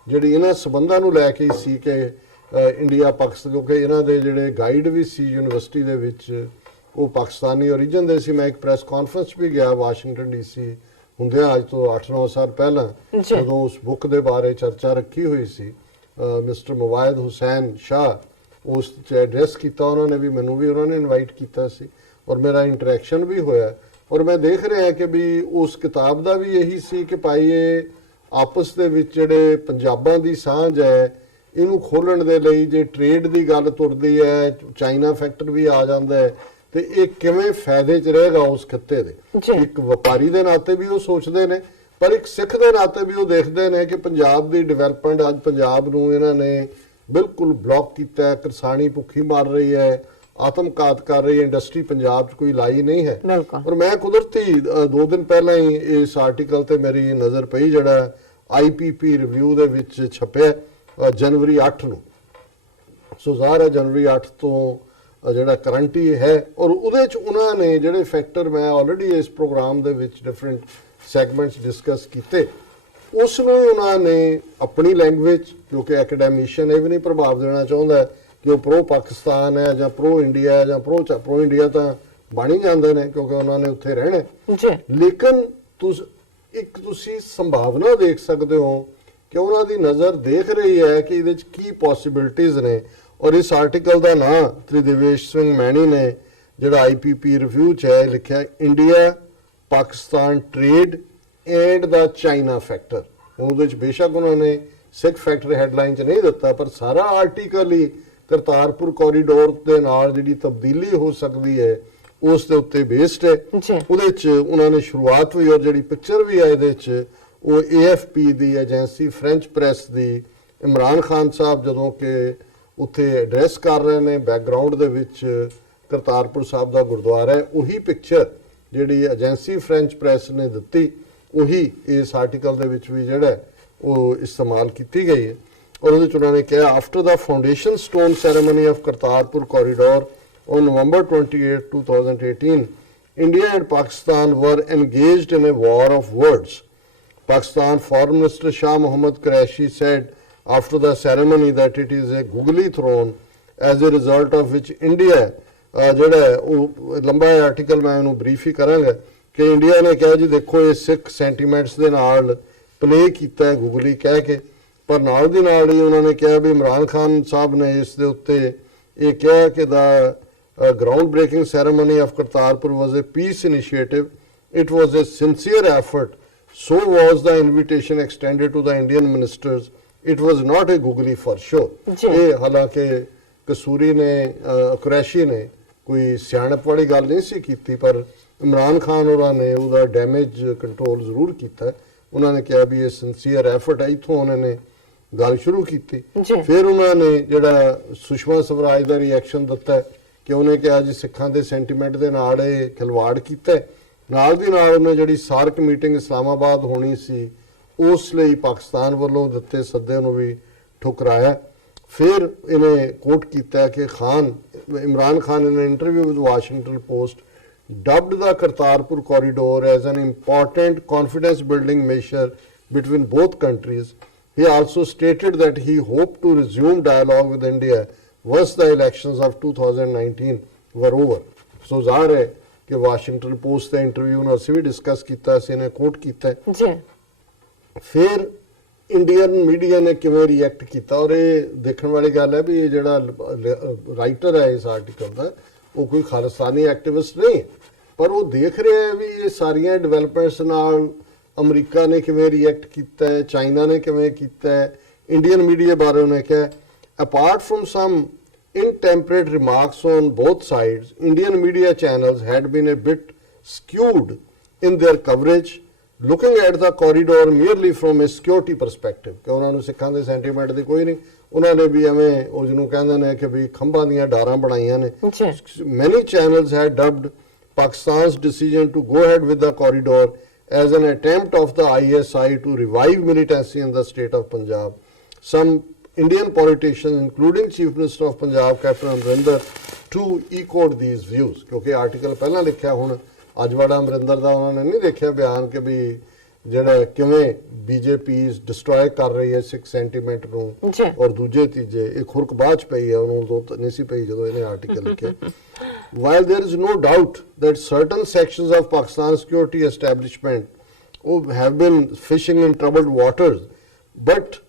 ਜਿਹੜੀ ਇਹਨਾਂ ਸਬੰਧਾਂ ਨੂੰ ਲੈ ਕੇ ਸੀ ਕਿ ਇੰਡੀਆ ਪਾਕਿਸਤਾਨ, ਕਿਉਂਕਿ ਇਹਨਾਂ ਦੇ ਜਿਹੜੇ ਗਾਈਡ ਵੀ ਸੀ ਯੂਨੀਵਰਸਿਟੀ ਦੇ ਵਿੱਚ ਉਹ ਪਾਕਿਸਤਾਨੀ ਓਰੀਜਨ ਦੇ ਸੀ। ਮੈਂ ਇੱਕ ਪ੍ਰੈਸ ਕਾਨਫਰੰਸ ਵੀ ਗਿਆ ਵਾਸ਼ਿੰਗਟਨ ਡੀਸੀ ਹੁੰਦਿਆਂ ਅੱਜ ਤੋਂ 8-9 ਸਾਲ ਪਹਿਲਾਂ, ਜਦੋਂ ਉਸ ਬੁੱਕ ਦੇ ਬਾਰੇ ਚਰਚਾ ਰੱਖੀ ਹੋਈ ਸੀ। ਮਿਸਟਰ ਮੁਵਾਇਦ ਹੁਸੈਨ ਸ਼ਾਹ ਉਸ 'ਚ ਐਡਰੈਸ ਕੀਤਾ ਉਹਨਾਂ ਨੇ ਵੀ, ਮੈਨੂੰ ਵੀ ਉਹਨਾਂ ਨੇ ਇਨਵਾਈਟ ਕੀਤਾ ਸੀ ਔਰ ਮੇਰਾ ਇੰਟਰੈਕਸ਼ਨ ਵੀ ਹੋਇਆ। ਔਰ ਮੈਂ ਦੇਖ ਰਿਹਾ ਕਿ ਵੀ ਉਸ ਕਿਤਾਬ ਦਾ ਵੀ ਇਹੀ ਸੀ ਕਿ ਭਾਈ ਇਹ ਆਪਸ ਦੇ ਵਿੱਚ ਜਿਹੜੇ ਪੰਜਾਬਾਂ ਦੀ ਸਾਂਝ ਹੈ ਇਹਨੂੰ ਖੋਲ੍ਹਣ ਦੇ ਲਈ ਜੇ ਟ੍ਰੇਡ ਦੀ ਗੱਲ ਤੁਰਦੀ ਹੈ, ਚਾਈਨਾ ਫੈਕਟਰ ਵੀ ਆ ਜਾਂਦਾ ਹੈ, ਤੇ ਇਹ ਕਿਵੇਂ ਫਾਇਦੇ 'ਚ ਰਹੇਗਾ ਉਸ ਖਿੱਤੇ ਦੇ। ਇੱਕ ਵਪਾਰੀ ਦੇ ਨਾਤੇ ਵੀ ਉਹ ਸੋਚਦੇ ਨੇ, ਪਰ ਇੱਕ ਸਿੱਖ ਦੇ ਨਾਤੇ ਵੀ ਉਹ ਦੇਖਦੇ ਨੇ ਕਿ ਪੰਜਾਬ ਦੀ ਡਿਵੈਲਪਮੈਂਟ, ਅੱਜ ਪੰਜਾਬ ਨੂੰ ਇਹਨਾਂ ਨੇ ਬਿਲਕੁਲ ਬਲੌਕ ਕੀਤਾ ਹੈ, ਕਿਸਾਨੀ ਭੁੱਖੀ ਮਾਰ ਰਹੀ ਹੈ, ਆਤਮਘਾਤ ਕਰ ਰਹੀ ਹੈ, ਇੰਡਸਟਰੀ ਪੰਜਾਬ 'ਚ ਕੋਈ ਲਾਈ ਨਹੀਂ ਹੈ। ਔਰ ਮੈਂ ਕੁਦਰਤੀ 2 ਦਿਨ ਪਹਿਲਾਂ ਹੀ ਇਸ ਆਰਟੀਕਲ ਤੇ ਮੇਰੀ ਨਜ਼ਰ ਪਈ ਜਿਹੜਾ IPP ਰਿਵਿਊ ਦੇ ਵਿੱਚ ਛਪਿਆ ਜਨਵਰੀ 8 ਨੂੰ। ਸੋ ਜ਼ਾਹਰ ਹੈ ਜਨਵਰੀ 8 ਤੋਂ ਜਿਹੜਾ ਕਰੰਟ ਹੀ ਹੈ। ਔਰ ਉਹਦੇ 'ਚ ਉਹਨਾਂ ਨੇ ਜਿਹੜੇ ਫੈਕਟਰ ਮੈਂ ਆਲਰੇਡੀ ਇਸ ਪ੍ਰੋਗਰਾਮ ਦੇ ਵਿੱਚ ਡਿਫਰੈਂਟ ਸੈਗਮੈਂਟਸ ਡਿਸਕਸ ਕੀਤੇ, ਉਸ ਨੂੰ ਉਹਨਾਂ ਨੇ ਆਪਣੀ ਲੈਂਗੁਏਜ, ਕਿਉਂਕਿ ਐਕੈਡੈਮਿਸ਼ੀਅਨ ਇਹ ਵੀ ਨਹੀਂ ਪ੍ਰਭਾਵ ਦੇਣਾ ਚਾਹੁੰਦਾ ਕਿ ਉਹ ਪ੍ਰੋ ਪਾਕਿਸਤਾਨ ਹੈ ਜਾਂ ਪ੍ਰੋ ਇੰਡੀਆ ਹੈ ਜਾਂ ਪ੍ਰੋ ਇੰਡੀਆ ਤਾਂ ਬਣ ਹੀ ਜਾਂਦੇ ਨੇ ਕਿਉਂਕਿ ਉਹਨਾਂ ਨੇ ਉੱਥੇ ਰਹਿਣਾ। ਲੇਕਿਨ ਤੁਸੀਂ ਸੰਭਾਵਨਾ ਦੇਖ ਸਕਦੇ ਹੋ ਕਿ ਉਹਨਾਂ ਦੀ ਨਜ਼ਰ ਦੇਖ ਰਹੀ ਹੈ ਕਿ ਇਹਦੇ 'ਚ ਕੀ ਪੋਸਿਬਿਲਿਟੀਜ਼ ਨੇ। ਔਰ ਇਸ ਆਰਟੀਕਲ ਦਾ ਨਾਂ ਤ੍ਰਿਦਿਵੇਸ਼ ਸਿੰਘ ਮੈਣੀ ਨੇ ਜਿਹੜਾ IPP ਰਿਵਿਊ 'ਚ ਹੈ ਲਿਖਿਆ, India Pakistan trade and the China factor. ਉਹਦੇ 'ਚ ਬੇਸ਼ੱਕ ਉਹਨਾਂ ਨੇ ਸਿੱਖ ਫੈਕਟਰ ਹੈਡਲਾਈਨ 'ਚ ਨਹੀਂ ਦਿੱਤਾ, ਪਰ ਸਾਰਾ ਆਰਟੀਕਲ ਹੀ ਕਰਤਾਰਪੁਰ ਕੋਰੀਡੋਰ ਦੇ ਨਾਲ ਜਿਹੜੀ ਤਬਦੀਲੀ ਹੋ ਸਕਦੀ ਹੈ ਉਸ ਦੇ ਉੱਤੇ ਬੇਸਡ ਹੈ। ਉਹਦੇ 'ਚ ਉਹਨਾਂ ਨੇ ਸ਼ੁਰੂਆਤ ਹੋਈ ਔਰ ਜਿਹੜੀ ਪਿਕਚਰ ਵੀ ਹੈ ਇਹਦੇ 'ਚ ਉਹ AFP ਦੀ ਏਜੰਸੀ ਫ੍ਰੈਂਚ ਪ੍ਰੈਸ ਦੀ ਇਮਰਾਨ ਖਾਨ ਸਾਹਿਬ ਜਦੋਂ ਕਿ ਉੱਥੇ ਐਡਰੈਸ ਕਰ ਰਹੇ ਨੇ, ਬੈਕਗ੍ਰਾਉਂਡ ਦੇ ਵਿੱਚ ਕਰਤਾਰਪੁਰ ਸਾਹਿਬ ਦਾ ਗੁਰਦੁਆਰਾ ਹੈ। ਉਹੀ ਪਿਕਚਰ ਜਿਹੜੀ ਏਜੰਸੀ ਫ੍ਰੈਂਚ ਪ੍ਰੈਸ ਨੇ ਦਿੱਤੀ ਉਹੀ ਇਸ ਆਰਟੀਕਲ ਦੇ ਵਿੱਚ ਵੀ ਜਿਹੜਾ ਉਹ ਇਸਤੇਮਾਲ ਕੀਤੀ ਗਈ ਹੈ। ਔਰ ਉਹਦੇ 'ਚ ਉਹਨਾਂ ਨੇ ਕਿਹਾ, after the foundation stone ceremony of Kartarpur corridor on November 28, 2018, India and Pakistan were engaged in a war of words. Pakistan Foreign Minister Shah Mohammad Qureshi said after the ceremony that it is a googly throne, as a result of which India, ਜਿਹੜਾ ਉਹ ਲੰਬਾ article ਮੈਂ ਇਹਨੂੰ brief ਹੀ ਕਰਾਂਗਾ ਕਿ India ਨੇ ਕਿਹਾ ਜੀ ਦੇਖੋ ਇਹ ਸਿੱਖ ਸੈਂਟੀਮੈਂਟਸ ਦੇ ਨਾਲ ਪਲੇ ਕੀਤਾ ਹੈ ਗੂਗਲੀ ਕਹਿ ਕੇ, ਪਰ ਨਾਲ ਦੀ ਨਾਲ ਹੀ ਉਹਨਾਂ ਨੇ ਕਿਹਾ ਵੀ ਇਮਰਾਨ ਖਾਨ ਸਾਹਿਬ ਨੇ ਇਸ ਦੇ ਉੱਤੇ ਇਹ ਕਿਹਾ ਕਿ ਦਾ groundbreaking ceremony of Kartarpur was a peace initiative. It was a sincere effort. So was the invitation extended to the Indian ministers. It was not a googly for sure. ਇਹ ਹਾਲਾਂਕਿ ਕਸੂਰੀ ਨੇ ਕੁਰੈਸ਼ੀ ਨੇ ਕੋਈ ਸਿਆਣਪ ਵਾਲੀ ਗੱਲ ਨਹੀਂ ਸੀ ਕੀਤੀ, ਪਰ ਇਮਰਾਨ ਖਾਨ ਹੋਰਾਂ ਨੇ ਉਹਦਾ ਡੈਮੇਜ ਕੰਟਰੋਲ ਜ਼ਰੂਰ ਕੀਤਾ। ਉਹਨਾਂ ਨੇ ਕਿਹਾ ਵੀ ਇਹ ਸਿੰਸੀਅਰ ਐਫਰਟ ਹੈ, ਇੱਥੋਂ ਉਹਨਾਂ ਨੇ ਗੱਲ ਸ਼ੁਰੂ ਕੀਤੀ। ਫਿਰ ਉਹਨਾਂ ਨੇ ਜਿਹੜਾ ਸੁਸ਼ਮਾ ਸਵਰਾਜ ਦਾ ਰਿਐਕਸ਼ਨ ਦਿੱਤਾ ਕਿ ਉਹਨੇ ਕਿਹਾ ਜੀ ਸਿੱਖਾਂ ਦੇ ਸੈਂਟੀਮੈਂਟ ਦੇ ਨਾਲ ਇਹ ਖਿਲਵਾੜ ਕੀਤਾ। ਨਾਲ ਦੀ ਨਾਲ ਉਹਨੇ ਜਿਹੜੀ ਸਾਰਕ ਮੀਟਿੰਗ ਇਸਲਾਮਾਬਾਦ ਹੋਣੀ ਸੀ ਉਸ ਲਈ ਪਾਕਿਸਤਾਨ ਵੱਲੋਂ ਦਿੱਤੇ ਸੱਦੇ ਨੂੰ ਵੀ ਠੁਕਰਾਇਆ। ਫਿਰ ਇਹਨੇ ਕੋਟ ਕੀਤਾ ਕਿ Imran Khan in an interview with Washington Post dubbed the Kartarpur corridor as an important confidence building measure between both countries. He also stated that he hoped to resume dialogue with India once the elections of 2019 were over. So ਜ਼ਾਹਰ ਹੈ ਕਿ Washington post ਦੇ interview ਨੂੰ ਅਸੀਂ ਵੀ discuss ਕੀਤਾ ਸੀ, ਇਹਨੇ ਕੋਟ ਕੀਤਾ ਜੀ। ਫਿਰ ਇੰਡੀਅਨ ਮੀਡੀਆ ਨੇ ਕਿਵੇਂ ਰਿਐਕਟ ਕੀਤਾ, ਔਰ ਇਹ ਦੇਖਣ ਵਾਲੀ ਗੱਲ ਹੈ ਵੀ ਇਹ ਜਿਹੜਾ ਰਾਈਟਰ ਹੈ ਇਸ ਆਰਟੀਕਲ ਦਾ ਉਹ ਕੋਈ ਖਾਲਿਸਤਾਨੀ ਐਕਟਿਵਿਸਟ ਨਹੀਂ, ਪਰ ਉਹ ਦੇਖ ਰਿਹਾ ਹੈ ਵੀ ਇਹ ਸਾਰੀਆਂ ਡਿਵੈਲਪਮੈਂਟਸ ਨਾਲ ਅਮਰੀਕਾ ਨੇ ਕਿਵੇਂ ਰਿਐਕਟ ਕੀਤਾ ਹੈ, ਚਾਈਨਾ ਨੇ ਕਿਵੇਂ ਕੀਤਾ ਹੈ। ਇੰਡੀਅਨ ਮੀਡੀਆ ਬਾਰੇ ਉਹਨੇ ਕਿਹਾ, apart from some intemperate remarks on both sides, Indian media channels had been a bit skewed in their coverage, looking at the corridor merely from a security perspective. ਕਿ ਉਹਨਾਂ ਨੂੰ ਸਿੱਖਾਂ ਦੇ ਸੈਂਟੀਮੈਂਟ ਦੀ ਕੋਈ ਨਹੀਂ, ਉਹਨਾਂ ਨੇ ਵੀ ਐਵੇਂ ਉਹ ਜਿਹਨੂੰ ਕਹਿੰਦੇ ਨੇ ਕਿ ਵੀ ਖੰਭਾਂ ਦੀਆਂ ਡਾਰਾਂ ਬਣਾਈਆਂ ਨੇ। Many channels had dubbed Pakistan's decision to go ahead with the corridor as an attempt of the ISI to revive militancy in the state of Punjab. Some Indian politicians, including Chief Minister of Punjab, Captain Amrinder, to echo these views, ਕਿਉਂਕਿ article ਪਹਿਲਾਂ ਲਿਖਿਆ, ਹੁਣ ਅਜਵਾੜਾ ਅਮਰਿੰਦਰ ਦਾ ਉਹਨਾਂ ਨੇ ਨਹੀਂ ਦੇਖਿਆ ਬਿਆਨ ਕਿ ਵੀ ਜਿਹੜਾ ਕਿਵੇਂ ਬੀਜੇਪੀ ਡਿਸਟਰੋਏ ਕਰ ਰਹੀ ਹੈ ਸਿੱਖ ਸੈਂਟੀਮੈਂਟ ਨੂੰ, ਜੀ। ਔਰ ਦੂਜੇ ਤੀਜੇ ਇਹ ਖੁਰਕ ਬਾਅਦ ਚ ਪਈ ਹੈ, ਉਹਨੂੰ ਉਦੋਂ ਨਹੀਂ ਸੀ ਪਈ ਜਦੋਂ ਇਹਨੇ ਆਰਟੀਕਲ ਲਿਖਿਆ। While there is no doubt that certain sections of Pakistan security establishment have been fishing in troubled waters, but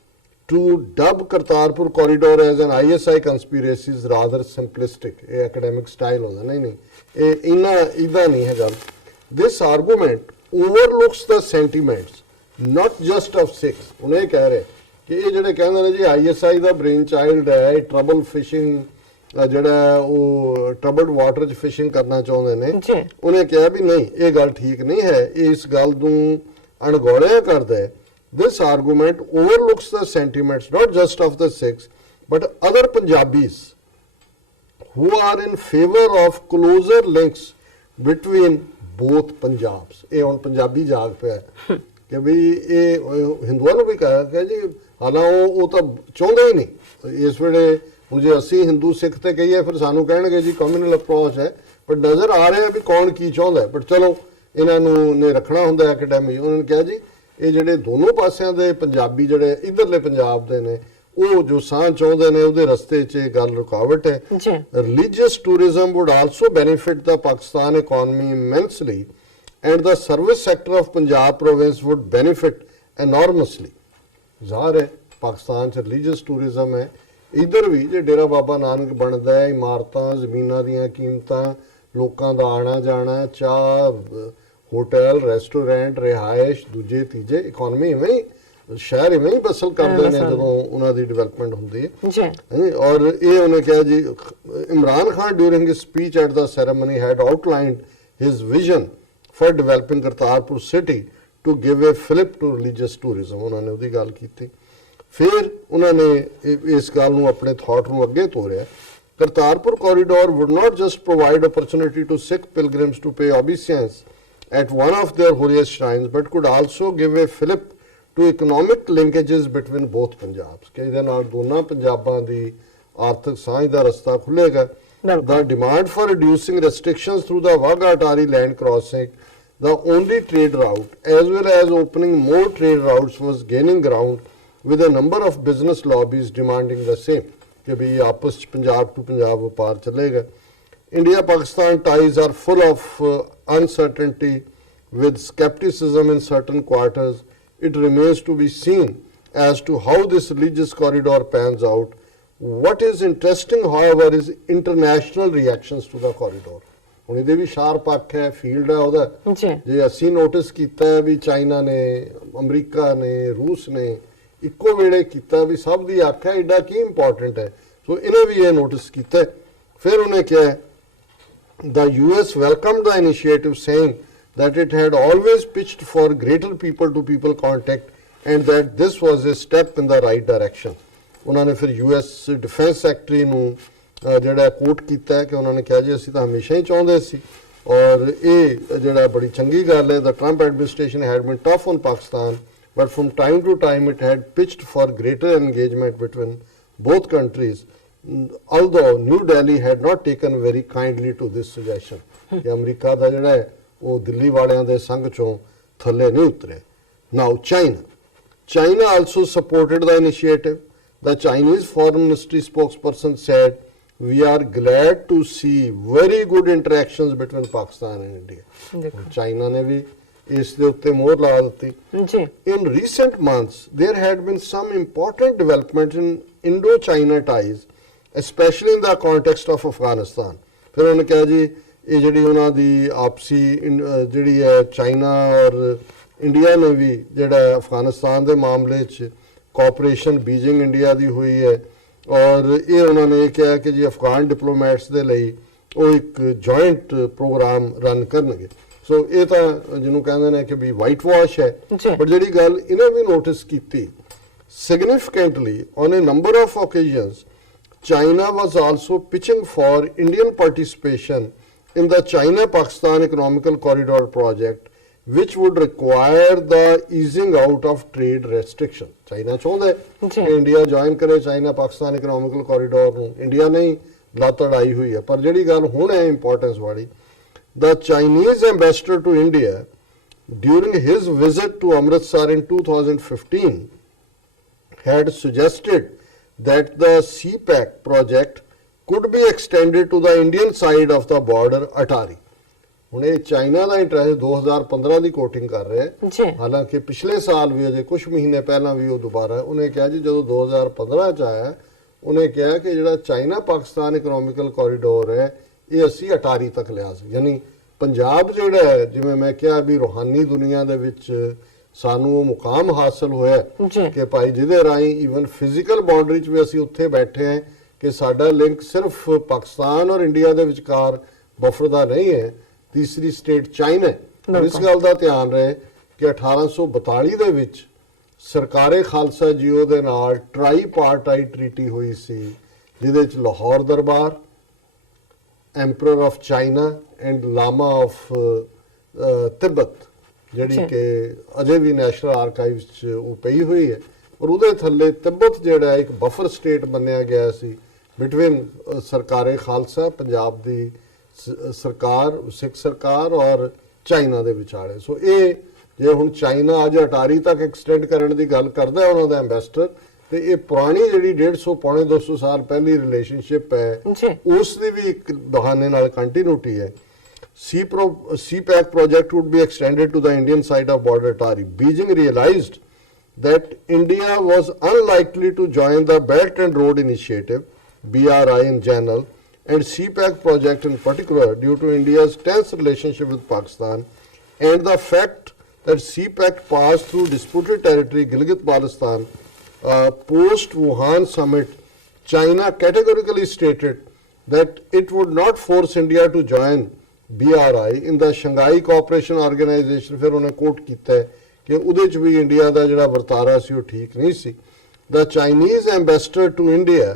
to dub Kartarpur corridor as an ISI conspiracy is rather simplistic. ਇਹ academic style ਹੁੰਦਾ, ਨਹੀਂ ਨਹੀਂ ਇਹ ਇਦਾਂ ਨਹੀਂ ਹੈ ਗੱਲ। This argument overlooks the sentiments not just of Sikhs। ਹੁਣ ਇਹ ਕਹਿ ਰਹੇ ਕਿ ਇਹ ਜਿਹੜੇ ਕਹਿੰਦੇ ਨੇ ਜੀ ISI ਦਾ ਬ੍ਰੇਨ ਚਾਈਲਡ ਹੈ, ਟਰਬਲ ਫਿਸ਼ਿੰਗ ਜਿਹੜਾ ਉਹ ਟਰਬਲਡ ਵਾਟਰ 'ਚ ਫਿਸ਼ਿੰਗ ਕਰਨਾ ਚਾਹੁੰਦੇ ਨੇ, ਉਹਨੇ ਕਿਹਾ ਵੀ ਨਹੀਂ ਇਹ ਗੱਲ ਠੀਕ ਨਹੀਂ ਹੈ, ਇਹ ਇਸ ਗੱਲ ਨੂੰ ਅਣਗੌਲਿਆ ਕਰਦਾ ਹੈ। This argument overlooks the sentiments not just of the Sikhs but other Punjabis who are in favor of closer links between both Punjabs। ਇਹ ਹੁਣ ਪੰਜਾਬੀ ਜਾਗ ਪਿਆ ਕਿ ਵੀ ਇਹ ਹਿੰਦੂਆਂ ਨੂੰ ਵੀ ਕਹਾ ਕਿ ਜੀ ਹਾਲਾਂਕਿ ਉਹ ਤਾਂ ਚਾਹੁੰਦੇ ਹੀ ਨਹੀਂ ਇਸ ਵੇਲੇ। ਹੁਣ ਜੇ ਅਸੀਂ ਹਿੰਦੂ ਸਿੱਖ ਤੇ ਕਹੀਏ ਫਿਰ ਸਾਨੂੰ ਕਹਿਣਗੇ ਜੀ ਕਮਿਊਨਲ ਅਪਰੋਚ ਹੈ, ਪਰ ਨਜ਼ਰ ਆ ਰਿਹਾ ਵੀ ਕੌਣ ਕੀ ਚਾਹੁੰਦਾ, ਬਟ ਚਲੋ ਇਹਨਾਂ ਨੂੰ ਨੇ ਰੱਖਣਾ ਹੁੰਦਾ ਐਕੈਡਮੀ। ਉਹਨਾਂ ਨੇ ਕਿਹਾ ਜੀ ਇਹ ਜਿਹੜੇ ਦੋਨੋਂ ਪਾਸਿਆਂ ਦੇ ਪੰਜਾਬੀ ਜਿਹੜੇ ਇਧਰਲੇ ਪੰਜਾਬ ਦੇ ਨੇ ਉਹ ਜੋ ਸਾਂਝ ਚਾਹੁੰਦੇ ਨੇ ਉਹਦੇ ਰਸਤੇ 'ਚ ਇਹ ਗੱਲ ਰੁਕਾਵਟ ਹੈ। Religious tourism would also benefit the Pakistan economy immensely and the service sector of Punjab province would benefit enormously। ਜ਼ਾਹਰ ਹੈ ਪਾਕਿਸਤਾਨ 'ਚ ਰਿਲੀਜੀਅਸ ਟੂਰਿਜ਼ਮ ਹੈ, ਇੱਧਰ ਵੀ ਜੇ ਡੇਰਾ ਬਾਬਾ ਨਾਨਕ ਬਣਦਾ ਹੈ, ਇਮਾਰਤਾਂ ਜ਼ਮੀਨਾਂ ਦੀਆਂ ਕੀਮਤਾਂ, ਲੋਕਾਂ ਦਾ ਆਣਾ ਜਾਣਾ, ਚਾਹ, ਹੋਟਲ, ਰੈਸਟੋਰੈਂਟ, ਰਿਹਾਇਸ਼, ਦੂਜੇ ਤੀਜੇ ਇਕਨੋਮੀ ਇਵੇਂ ਹੀ ਸ਼ਹਿਰ ਇਵੇਂ ਹੀ ਬਸਲ ਕਰਦੇ ਨੇ ਜਦੋਂ ਉਹਨਾਂ ਦੀ ਡਿਵੈਲਪਮੈਂਟ ਹੁੰਦੀ ਹੈ। ਔਰ ਇਹ ਉਹਨੇ ਕਿਹਾ ਜੀ Imran Khan during his speech at the ceremony had outlined his vision for developing Kartarpur city to give a fillip to religious tourism. ਉਹਨਾਂ ਨੇ ਉਹਦੀ ਗੱਲ ਕੀਤੀ। ਫਿਰ ਉਹਨਾਂ ਨੇ ਇਸ ਗੱਲ ਨੂੰ ਆਪਣੇ ਥਾਟ ਨੂੰ ਅੱਗੇ ਤੋਰਿਆ। Kartarpur corridor would not just provide opportunity to Sikh pilgrims to pay obeisance at one of their holiest shrines but could also give a fillip to economic linkages between both Punjabs। ਕਿ ਇਹਦੇ ਨਾਲ ਦੋਨਾਂ ਪੰਜਾਬਾਂ ਦੀ ਆਰਥਿਕ ਸਾਂਝ ਦਾ ਰਸਤਾ ਖੁੱਲੇਗਾ। The demand for reducing restrictions through the Wagh-Atari land crossing, the only trade route, as well as opening more trade routes, was gaining ground with a number of business lobbies demanding the same ਕਿ ਵੀ ਆਪਸ 'ਚ Punjab to Punjab ਵਪਾਰ ਚੱਲੇਗਾ। India-Pakistan ties are full of uncertainty with skepticism in certain quarters. It remains to be seen as to how this religious corridor pans out. What is interesting, however, is international reactions to the corridor। ਹੁਣ ਇਹਦੇ ਵੀ sharp ਅੱਖ ਹੈ, field ਹੈ ਉਹਦਾ। ਜੇ ਅਸੀਂ notice ਕੀਤਾ ਹੈ ਵੀ ਚਾਈਨਾ ਨੇ, ਅਮਰੀਕਾ ਨੇ, ਰੂਸ ਨੇ ਇੱਕੋ ਵੇਲੇ ਕੀਤਾ ਵੀ ਸਭ ਦੀ ਅੱਖ ਹੈ ਐਡਾ ਕੀ ਇੰਪੋਰਟੈਂਟ ਹੈ, ਸੋ ਇਹਨੇ ਵੀ ਇਹ ਨੋਟਿਸ ਕੀਤਾ। ਫਿਰ ਉਹਨੇ ਕਿਹਾ the US welcomed the initiative, saying that it had always pitched for greater people-to-people contact and that this was a step in the right direction। ਉਹਨਾਂ ਨੇ ਫਿਰ US ਡਿਫੈਂਸ ਸੈਕਟਰੀ ਨੂੰ ਜਿਹੜਾ ਕੋਟ ਕੀਤਾ ਹੈ ਕਿ ਉਹਨਾਂ ਨੇ ਕਿਹਾ ਜੀ ਅਸੀਂ ਤਾਂ ਹਮੇਸ਼ਾ ਹੀ ਚਾਹੁੰਦੇ ਸੀ ਔਰ ਇਹ ਜਿਹੜਾ ਬੜੀ ਚੰਗੀ ਗੱਲ ਹੈ। The Trump administration had been tough on Pakistan, but from time to time it had pitched for greater engagement between both countries, although New Delhi had not taken very kindly to this suggestion। ਕਿ America ਦਾ ਜਿਹੜਾ ਹੈ ਉਹ ਦਿੱਲੀ ਵਾਲਿਆਂ ਦੇ ਸੰਗ ਚੋਂ ਥੱਲੇ ਨਹੀਂ ਉਤਰੇ। Now China also supported the initiative। The Chinese Foreign Ministry spokesperson said, "We are glad to see very good interactions between Pakistan and India." China ने भी ਇਸ ਦੇ ਉੱਤੇ ਮੋਹਰ ਲਾ ਦਿੱਤੀ। In recent months, there had been some important development in Indo-China ties, especially in the context of Afghanistan। ਫਿਰ ਉਹਨੇ ਕਿਹਾ ਜੀ ਇਹ ਜਿਹੜੀ ਉਹਨਾਂ ਦੀ ਆਪਸੀ ਜਿਹੜੀ ਹੈ ਚਾਈਨਾ ਔਰ ਇੰਡੀਆ ਨੇ ਵੀ ਜਿਹੜਾ ਅਫਗਾਨਿਸਤਾਨ ਦੇ ਮਾਮਲੇ 'ਚ ਕੋਆਪਰੇਸ਼ਨ ਬੀਜਿੰਗ ਇੰਡੀਆ ਦੀ ਹੋਈ ਹੈ ਔਰ ਇਹ ਉਹਨਾਂ ਨੇ ਇਹ ਕਿਹਾ ਕਿ ਜੀ ਅਫਗਾਨ ਡਿਪਲੋਮੈਟਸ ਦੇ ਲਈ ਉਹ ਇੱਕ ਜੁਆਇੰਟ ਪ੍ਰੋਗਰਾਮ ਰਨ ਕਰਨਗੇ। ਸੋ ਇਹ ਤਾਂ ਜਿਹਨੂੰ ਕਹਿੰਦੇ ਨੇ ਕਿ ਵੀ ਵਾਈਟ ਵਾਸ਼ ਹੈ, ਪਰ ਜਿਹੜੀ ਗੱਲ ਇਹਨੇ ਵੀ ਨੋਟਿਸ ਕੀਤੀ significantly on a number of occasions China was also pitching for Indian participation in the China-Pakistan Economical Corridor project, which would require the easing out of trade restriction। China ਚਾਹੁੰਦਾ ਹੈ ਕਿ India join ਕਰੇ China Pakistan economical corridor ਨੂੰ, India ਨਹੀਂ ਲੱਤ ਅੜਾਈ ਹੋਈ ਹੈ। ਪਰ ਜਿਹੜੀ ਗੱਲ ਹੁਣ ਹੈ ਇੰਪੋਰਟੈਂਸ ਵਾਲੀ, the Chinese ambassador to India during his visit to Amritsar in 2015 had suggested that the CPEC project could be extended to the Indian side of the border Atari. ਹੁਣ ਇਹ ਚਾਈਨਾ ਦਾ ਇੰਟਰਸਟ 2015 ਦੀ coating ਕਰ ਰਿਹਾ ਹੈ। ਜੀ ਹਾਲਾਂਕਿ ਪਿਛਲੇ ਸਾਲ ਵੀ ਅਜੇ ਕੁਝ ਮਹੀਨੇ ਪਹਿਲਾਂ ਵੀ ਉਹ ਦੁਬਾਰਾ ਉਹਨੇ ਕਿਹਾ ਜੀ, ਜਦੋਂ 2015 ਚ ਆਇਆ ਉਹਨੇ ਕਿਹਾ ਕਿ ਜਿਹੜਾ ਚਾਈਨਾ ਪਾਕਿਸਤਾਨ ਇਕਨੋਮਿਕਲ ਕੋਰੀਡੋਰ ਹੈ ਇਹ ਅਸੀਂ ਅਟਾਰੀ ਤੱਕ ਲਿਆ ਸੀ। ਯਾਨੀ ਪੰਜਾਬ ਜਿਹੜਾ ਹੈ, ਜਿਵੇਂ ਮੈਂ ਕਿਹਾ ਵੀ ਰੂਹਾਨੀ ਦੁਨੀਆ ਦੇ ਵਿੱਚ ਸਾਨੂੰ ਉਹ ਮੁਕਾਮ ਹਾਸਲ ਹੋਇਆ ਜੀ ਕਿ ਭਾਈ ਜਿਹਦੇ ਰਾਹੀਂ ਈਵਨ ਫਿਜ਼ੀਕਲ ਬਾਉਂਡਰੀ 'ਚ ਵੀ ਅਸੀਂ ਉੱਥੇ ਬੈਠੇ ਹਾਂ ਕਿ ਸਾਡਾ ਲਿੰਕ ਸਿਰਫ ਪਾਕਿਸਤਾਨ ਔਰ ਇੰਡੀਆ ਦੇ ਵਿਚਕਾਰ ਬਫਰ ਦਾ ਨਹੀਂ ਹੈ, ਤੀਸਰੀ ਸਟੇਟ ਚਾਈਨਾ ਹੈ। ਇਸ ਗੱਲ ਦਾ ਧਿਆਨ ਰਹੇ ਕਿ 1842 ਦੇ ਵਿੱਚ ਸਰਕਾਰੇ ਖਾਲਸਾ ਜੀਓ ਦੇ ਨਾਲ ਟ੍ਰਾਈਪਾਰਟਾਈਟ ਟ੍ਰੀਟੀ ਹੋਈ ਸੀ, ਜਿਹਦੇ ਵਿੱਚ Lahore Darbar, emperor of China and lama of Tibet, ਜਿਹੜੀ ਕਿ ਅਜੇ ਵੀ ਨੈਸ਼ਨਲ ਆਰਕਾਈਵਸ 'ਚ ਉਹ ਪਈ ਹੋਈ ਹੈ, ਔਰ ਉਹਦੇ ਥੱਲੇ ਤਿੱਬਤ ਜਿਹੜਾ ਇੱਕ ਬਫਰ ਸਟੇਟ ਮੰਨਿਆ ਗਿਆ ਸੀ ਬਿਟਵੀਨ ਸਰਕਾਰੇ ਖਾਲਸਾ ਪੰਜਾਬ ਦੀ ਸਰਕਾਰ, ਸਿੱਖ ਸਰਕਾਰ ਔਰ ਚਾਈਨਾ ਦੇ ਵਿਚਾਲੇ। ਸੋ ਇਹ ਜੇ ਹੁਣ ਚਾਈਨਾ ਅੱਜ ਅਟਾਰੀ ਤੱਕ ਐਕਸਟੈਂਡ ਕਰਨ ਦੀ ਗੱਲ ਕਰਦਾ ਉਹਨਾਂ ਦਾ ਐਂਬੈਸਡਰ, ਤੇ ਇਹ ਪੁਰਾਣੀ ਜਿਹੜੀ 150 ਪੌਣੇ 200 ਸਾਲ ਪਹਿਲੀ ਰਿਲੇਸ਼ਨਸ਼ਿਪ ਹੈ ਉਸ ਦੀ ਵੀ ਇੱਕ ਬਹਾਨੇ ਨਾਲ ਕੰਟੀਨਿਊਟੀ ਹੈ। CPEC project would be extended to the Indian side of border Atari. Beijing realized that India was unlikely to join the Belt and Road Initiative, BRI in general, and CPEC project in particular due to India's tense relationship with Pakistan and the fact that CPEC passed through disputed territory Gilgit-Baltistan. Post-Wuhan summit, China categorically stated that it would not force India to join BRI in the Shanghai Cooperation Organization। ਫਿਰ ਉਹਨੇ ਕੋਟ ਕੀਤਾ ਹੈ ਕਿ ਉਹਦੇ 'ਚ ਵੀ India ਦਾ ਜਿਹੜਾ ਵਰਤਾਰਾ ਸੀ ਉਹ ਠੀਕ ਨਹੀਂ ਸੀ। The Chinese ambassador to India,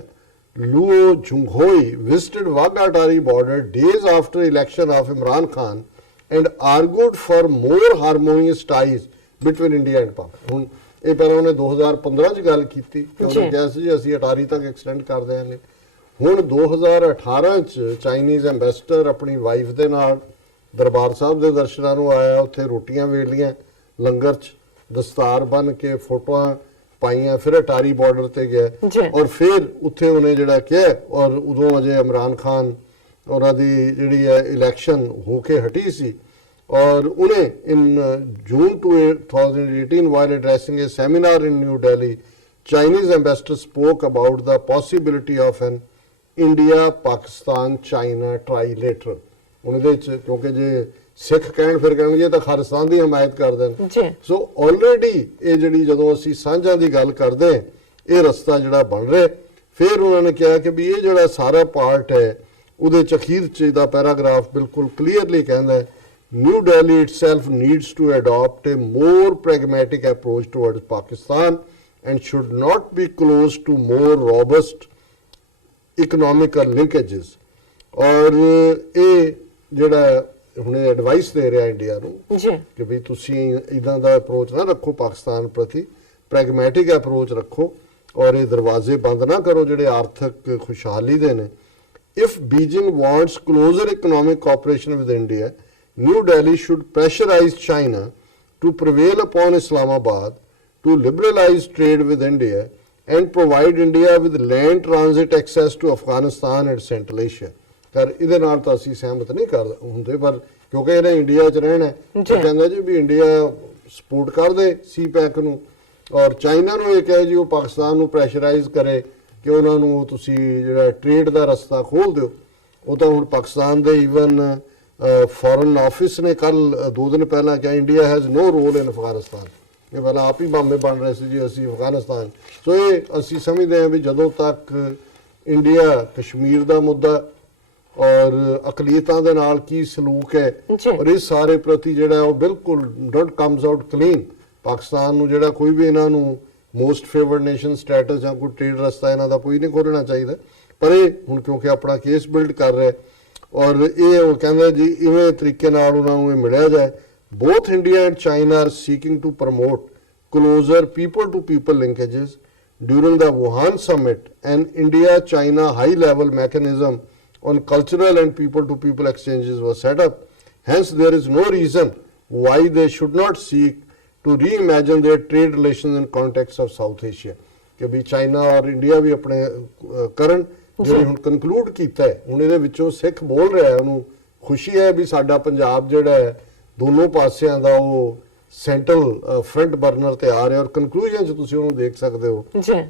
Luo Junghoi, visited Wagah Atari border days after election of Imran Khan and argued for more harmonious ties between India and Pakistan। ਹੁਣ ਇਹ ਪਹਿਲਾਂ ਉਹਨੇ 2015 ਚ ਗੱਲ ਕੀਤੀ ਕਿ ਉਹਨੇ ਕਿਹਾ ਸੀ ਜੀ ਅਸੀਂ ਅਟਾਰੀ ਤੱਕ ਐਕਸਟੈਂਡ ਕਰ ਦਿਆਂਗੇ। ਹੁਣ 2018 ਚ ਚਾਈਨੀਜ਼ ਐਂਬੈਸਡਰ ਆਪਣੀ ਵਾਈਫ ਦੇ ਨਾਲ ਦਰਬਾਰ ਸਾਹਿਬ ਦੇ ਦਰਸ਼ਨਾਂ ਨੂੰ ਆਇਆ, ਉੱਥੇ ਰੋਟੀਆਂ ਵੇਲੀਆਂ ਲੰਗਰ ਚ, ਦਸਤਾਰ ਬੰਨ ਕੇ ਫੋਟੋਆਂ ਪਾਈਆਂ, ਫਿਰ ਅਟਾਰੀ ਬਾਰਡਰ ਤੇ ਗਿਆ ਔਰ ਫਿਰ ਉੱਥੇ ਉਹਨੇ ਜਿਹੜਾ ਕਿਹਾ, ਔਰ ਉਦੋਂ ਅਜੇ ਇਮਰਾਨ ਖਾਨ ਉਹਨਾਂ ਦੀ ਜਿਹੜੀ ਹੈ ਇਲੈਕਸ਼ਨ ਹੋ ਕੇ ਹਟੀ ਸੀ, ਔਰ ਉਹਨੇ in June 2018 while addressing a seminar in New Delhi, Chinese ambassador spoke about the possibility of an India-Pakistan-China trilateral। ਉਹਦੇ ਚ ਕਿਉਂਕਿ ਜੇ ਸਿੱਖ ਕਹਿਣ ਫਿਰ ਕਹਿਣਗੇ ਤਾਂ ਖਾਲਿਸਤਾਨ ਦੀ ਹਮਾਇਤ ਕਰ ਦੇਣ। ਸੋ ਆਲਰੇਡੀ ਇਹ ਜਿਹੜੀ ਜਦੋਂ ਅਸੀਂ ਸਾਂਝਾਂ ਦੀ ਗੱਲ ਕਰਦੇ ਇਹ ਰਸਤਾ ਜਿਹੜਾ ਬਣ ਰਿਹਾ। ਫਿਰ ਉਹਨਾਂ ਨੇ ਕਿਹਾ ਕਿ ਵੀ ਇਹ ਜਿਹੜਾ ਸਾਰਾ ਪਾਰਟ ਹੈ ਉਹਦੇ ਚ ਅਖੀਰ ਚ ਦਾ ਪੈਰਾਗ੍ਰਾਫ ਬਿਲਕੁਲ ਕਲੀਅਰਲੀ ਕਹਿੰਦਾ ਹੈ New Delhi itself needs to adopt a more pragmatic approach towards Pakistan and should not be close to more robust economical linkages। ਔਰ ਇਹ ਜਿਹੜਾ ਹੁਣ ਐਡਵਾਈਸ ਦੇ ਰਿਹਾ ਇੰਡੀਆ ਨੂੰ ਕਿ ਵੀ ਤੁਸੀਂ ਇਦਾਂ ਦਾ ਅਪਰੋਚ ਨਾ ਰੱਖੋ ਪਾਕਿਸਤਾਨ ਪ੍ਰਤੀ, ਪ੍ਰੈਗਮੈਟਿਕ ਅਪਰੋਚ ਰੱਖੋ ਔਰ ਇਹ ਦਰਵਾਜ਼ੇ ਬੰਦ ਨਾ ਕਰੋ ਜਿਹੜੇ ਆਰਥਿਕ ਖੁਸ਼ਹਾਲੀ ਦੇ ਨੇ। If Beijing wants closer economic cooperation with India, New Delhi should pressurize China to prevail upon Islamabad to liberalize trade with India and provide India with land transit access to Afghanistan and Central Asia। ਪਰ ਇਹਦੇ ਨਾਲ ਤਾਂ ਅਸੀਂ ਸਹਿਮਤ ਨਹੀਂ ਕਰ ਹੁੰਦੇ, ਪਰ ਕਿਉਂਕਿ ਇਹਨੇ ਇੰਡੀਆ 'ਚ ਰਹਿਣਾ ਤਾਂ ਕਹਿੰਦਾ ਜੀ ਵੀ ਇੰਡੀਆ ਸਪੋਰਟ ਕਰਦੇ CPEC ਨੂੰ, ਔਰ ਚਾਈਨਾ ਨੂੰ ਇਹ ਕਹੇ ਜੀ ਉਹ ਪਾਕਿਸਤਾਨ ਨੂੰ ਪ੍ਰੈਸ਼ਰਾਈਜ਼ ਕਰੇ ਕਿ ਉਹਨਾਂ ਨੂੰ ਤੁਸੀਂ ਜਿਹੜਾ ਟ੍ਰੇਡ ਦਾ ਰਸਤਾ ਖੋਲ ਦਿਓ। ਉਹ ਤਾਂ ਹੁਣ ਪਾਕਿਸਤਾਨ ਦੇ ਈਵਨ ਫੋਰਨ ਆਫਿਸ ਨੇ ਕੱਲ 2 ਦਿਨ ਪਹਿਲਾਂ ਕਿਹਾ India has no role in Afghanistan. ਇਹ ਪਹਿਲਾਂ ਆਪ ਹੀ ਮਾਮੇ ਬਣ ਰਹੇ ਸੀ ਜੀ ਅਸੀਂ ਅਫਗਾਨਿਸਤਾਨ। ਸੋ ਇਹ ਅਸੀਂ ਸਮਝਦੇ ਹਾਂ ਵੀ ਜਦੋਂ ਤੱਕ ਇੰਡੀਆ ਕਸ਼ਮੀਰ ਦਾ ਮੁੱਦਾ ਔਰ ਅਕਲੀਅਤਾਂ ਦੇ ਨਾਲ ਕੀ ਸਲੂਕ ਹੈ ਔਰ ਇਸ ਸਾਰੇ ਪ੍ਰਤੀ ਜਿਹੜਾ ਉਹ ਬਿਲਕੁਲ don't comes out clean. Pakistan ਨੂੰ ਜਿਹੜਾ ਕੋਈ ਵੀ ਇਹਨਾਂ ਨੂੰ ਮੋਸਟ ਫੇਵਰਡ ਨੇਸ਼ਨ ਸਟੇਟਸ ਜਾਂ ਕੋਈ ਟ੍ਰੇਡ ਰਸਤਾ ਇਹਨਾਂ ਦਾ ਕੋਈ ਨਹੀਂ ਖੋਲ੍ਹਣਾ ਚਾਹੀਦਾ। ਪਰ ਇਹ ਹੁਣ ਕਿਉਂਕਿ ਆਪਣਾ ਕੇਸ ਬਿਲਡ ਕਰ ਰਿਹਾ ਔਰ ਇਹ ਉਹ ਕਹਿੰਦਾ ਜੀ ਇਵੇਂ ਤਰੀਕੇ ਨਾਲ ਉਹਨਾਂ ਨੂੰ ਇਹ ਮਿਲਿਆ ਜਾਏ। Both India and China are seeking to promote closer people-to-people linkages during the Wuhan summit, an India-China high-level mechanism on cultural and people-to-people exchanges was set up. Hence, there is no reason why they should not seek to reimagine their trade relations in context of South Asia. ਕਿ ਵੀ China ਔਰ India ਵੀ ਆਪਣੇ ਕਰਨ ਜਿਹੜੇ ਹੁਣ conclude ਕੀਤਾ ਹੈ, ਹੁਣ ਇਹਦੇ ਵਿੱਚੋਂ ਸਿੱਖ ਬੋਲ ਰਿਹਾ ਹੈ, ਉਹਨੂੰ ਖੁਸ਼ੀ ਹੈ ਵੀ ਸਾਡਾ ਪੰਜਾਬ ਜਿਹੜਾ ਹੈ ਦੋਨੋਂ ਪਾਸਿਆਂ ਦਾ ਉਹ ਸੈਂਟਰਲ ਫਰੰਟ ਬਰਨਰ ਤੇ ਆ ਰਿਹਾ। ਔਰ ਕਨਕਲੂਜਨ ਚ ਤੁਸੀਂ ਉਹਨੂੰ ਦੇਖ ਸਕਦੇ ਹੋ ਜੀ,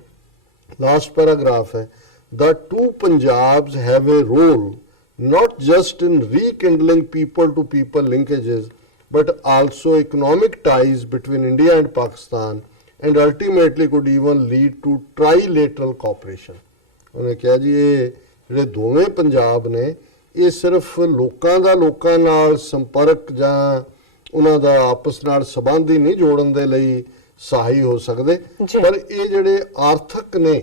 ਲਾਸਟ ਪੈਰਾਗ੍ਰਾਫ ਹੈ, the two Punjabs have a role not just in rekindling people to people linkages but also economic ties between India and Pakistan, and ultimately could even lead to trilateral cooperation. ਉਹਨੇ ਕਿਹਾ ਜੀ ਇਹ ਜਿਹੜੇ ਦੋਵੇਂ ਪੰਜਾਬ ਨੇ ਇਹ ਸਿਰਫ ਲੋਕਾਂ ਦਾ ਲੋਕਾਂ ਨਾਲ ਸੰਪਰਕ ਜਾਂ ਉਹਨਾਂ ਦਾ ਆਪਸ ਨਾਲ ਸੰਬੰਧ ਹੀ ਨਹੀਂ ਜੋੜਨ ਦੇ ਲਈ ਸਹਾਈ ਹੋ ਸਕਦੇ, ਪਰ ਇਹ ਜਿਹੜੇ ਆਰਥਿਕ ਨੇ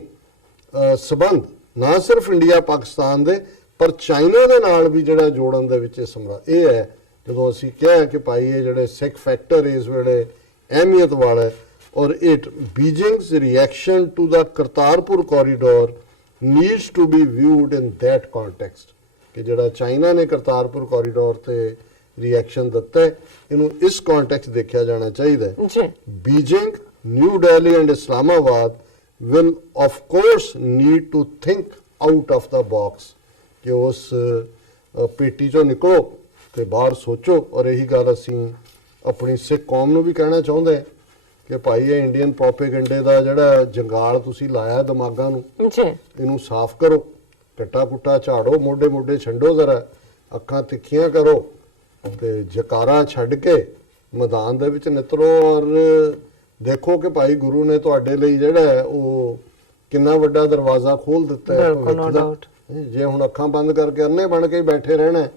ਸੰਬੰਧ ਨਾ ਸਿਰਫ ਇੰਡੀਆ ਪਾਕਿਸਤਾਨ ਦੇ ਪਰ ਚਾਈਨਾ ਦੇ ਨਾਲ ਵੀ ਜਿਹੜਾ ਜੋੜਨ ਦੇ ਵਿੱਚ ਇਹ ਹੈ। ਜਦੋਂ ਅਸੀਂ ਕਿਹਾ ਕਿ ਭਾਈ ਇਹ ਜਿਹੜੇ ਸਿੱਖ ਫੈਕਟਰ ਇਸ ਵੇਲੇ ਅਹਿਮੀਅਤ ਵਾਲਾ ਹੈ, ਔਰ it Beijing's reaction to the Kartarpur corridor needs to be viewed in that context, ਕਿ ਜਿਹੜਾ ਚਾਈਨਾ ਨੇ ਕਰਤਾਰਪੁਰ ਕੋਰੀਡੋਰ ਤੇ ਰਿਐਕਸ਼ਨ ਦਿੱਤਾ ਹੈ ਇਹਨੂੰ ਇਸ ਕੰਟੈਕਸਟ ਦੇਖਿਆ ਜਾਣਾ ਚਾਹੀਦਾ ਹੈ। Beijing, new Delhi and Islamabad will of course need to think out of the box, ਕਿ ਉਸ ਪੇਟੀ ਚੋਂ ਨਿਕਲੋ ਤੇ ਬਾਹਰ ਸੋਚੋ। ਔਰ ਇਹੀ ਗੱਲ ਅਸੀਂ ਆਪਣੀ ਸਿੱਖ ਕੌਮ ਨੂੰ ਵੀ ਕਹਿਣਾ ਚਾਹੁੰਦੇ ਕਿ ਭਾਈ ਇਹ ਇੰਡੀਅਨ ਪ੍ਰੋਪੇਗੈਂਡੇ ਦਾ ਜਿਹੜਾ ਜੰਗਾਲ ਤੁਸੀਂ ਲਾਇਆ ਦਿਮਾਗਾਂ ਨੂੰ, ਇਹਨੂੰ ਸਾਫ਼ ਕਰੋ, ਕੱਟਾ ਕੁੱਟਾ ਝਾੜੋ, ਮੋਢੇ ਮੋਢੇ ਛੰਡੋ, ਜ਼ਰਾ ਅੱਖਾਂ ਤਿੱਖੀਆਂ ਕਰੋ ਤੇ ਜਕਾਰਾ ਛੱਡ ਕੇ ਮੈਦਾਨ ਦੇ ਵਿੱਚ ਨਿਤਰੋ। ਔਰ ਦੇਖੋ ਕਿ ਭਾਈ ਗੁਰੂ ਨੇ ਤੁਹਾਡੇ ਲਈ ਜਿਹੜਾ ਹੈ ਉਹ ਕਿੰਨਾ ਵੱਡਾ ਦਰਵਾਜ਼ਾ ਖੋਲ ਦਿੱਤਾ ਹੈ ਭਵਿੱਖ ਦਾ। ਜੇ ਹੁਣ ਅੱਖਾਂ ਬੰਦ ਕਰਕੇ ਅੰਨੇ ਬਣ ਕੇ ਬੈਠੇ ਰਹਿਣਾ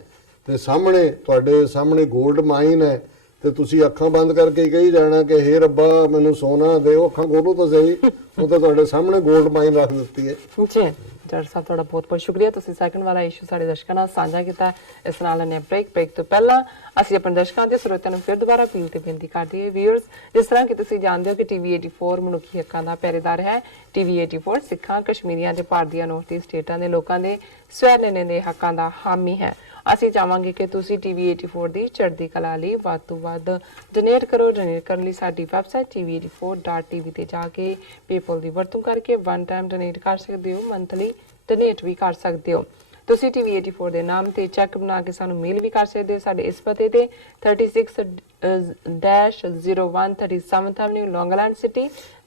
ਤੇ ਸਾਹਮਣੇ ਤੁਹਾਡੇ ਸਾਹਮਣੇ 골ਡ ਮਾਈਨ ਹੈ ਤੇ ਤੁਸੀਂ ਅੱਖਾਂ ਬੰਦ ਕਰਕੇ ਹੀ ਕਹੀ ਜਾਣਾ ਕਿ ਹੇ ਰੱਬਾ ਮੈਨੂੰ ਸੋਨਾ ਦਿਓ, ਅੱਖਾਂ ਖੋਲੋ ਤਾਂ ਸਹੀ, ਉਹ ਤਾਂ ਤੁਹਾਡੇ ਸਾਹਮਣੇ 골ਡ ਮਾਈਨ ਰੱਖ ਦਿੱਤੀ ਹੈ। ਜੀ ਜੱਟ ਸਾਹਿਬ ਤੁਹਾਡਾ ਬਹੁਤ ਬਹੁਤ ਸ਼ੁਕਰੀਆ, ਤੁਸੀਂ ਸੈਕੰਡ ਵਾਲਾ ਇਸ਼ੂ ਸਾਡੇ ਦਰਸ਼ਕਾਂ ਨਾਲ ਸਾਂਝਾ ਕੀਤਾ। ਇਸ ਨਾਲ ਨੇ ਬ੍ਰੇਕ ਤੋਂ ਪਹਿਲਾਂ ਅਸੀਂ ਆਪਣੇ ਦਰਸ਼ਕਾਂ ਦੇ ਸਰੋਤਿਆਂ ਨੂੰ ਫਿਰ ਦੁਬਾਰਾ ਅਪੀਲ ਤੇ ਬੇਨਤੀ ਕਰਦੇ ਹਾਂ ਵੀਅਰਸ, ਜਿਸ ਤਰ੍ਹਾਂ ਕਿ ਤੁਸੀਂ ਜਾਣਦੇ ਹੋ ਕਿ ਟੀਵੀ 84 ਮਨੁੱਖੀ ਹੱਕਾਂ ਦਾ ਪਹਿਰੇਦਾਰ ਹੈ। ਟੀਵੀ 84 ਸਿੱਖਾਂ, ਕਸ਼ਮੀਰੀਆਂ ਤੇ ਭਾਰਤੀਆਂ ਨੌਰਥ ਈਸਟ ਸਟੇਟਾਂ ਦੇ ਲੋਕਾਂ ਦੇ ਸਵੈ ਨਿਰਣੇ ਦੇ ਹੱਕਾਂ ਦਾ ਹਾਮੀ ਹੈ। ਅਸੀਂ ਚਾਹਾਂਗੇ ਕਿ ਤੁਸੀਂ ਟੀਵੀ 84 ਦੀ ਚੜ੍ਹਦੀ ਕਲਾ ਲਈ ਵੱਧ ਤੋਂ ਵੱਧ ਡੋਨੇਟ ਕਰੋ। ਡੋਨੇਟ ਕਰਨ ਲਈ ਸਾਡੀ ਵੈਬਸਾਈਟ tv84.tv ਤੇ ਜਾ ਕੇ ਪੇਪਲ ਦੀ ਵਰਤੋਂ ਕਰਕੇ ਵਨ ਟਾਈਮ ਡੋਨੇਟ ਕਰ ਸਕਦੇ ਹੋ, ਮੰਥਲੀ ਡੋਨੇਟ ਵੀ ਕਰ ਸਕਦੇ ਹੋ। ਤੁਸੀਂ ਟੀਵੀ 84 ਦੇ ਨਾਮ ਤੇ ਚੈੱਕ ਬਣਾ ਕੇ ਸਾਨੂੰ ਮੇਲ ਵੀ ਕਰ ਸਕਦੇ ਹੋ ਸਾਡੇ ਇਸ ਪਤੇ ਤੇ 36-01 37th Avenue, Long Island City,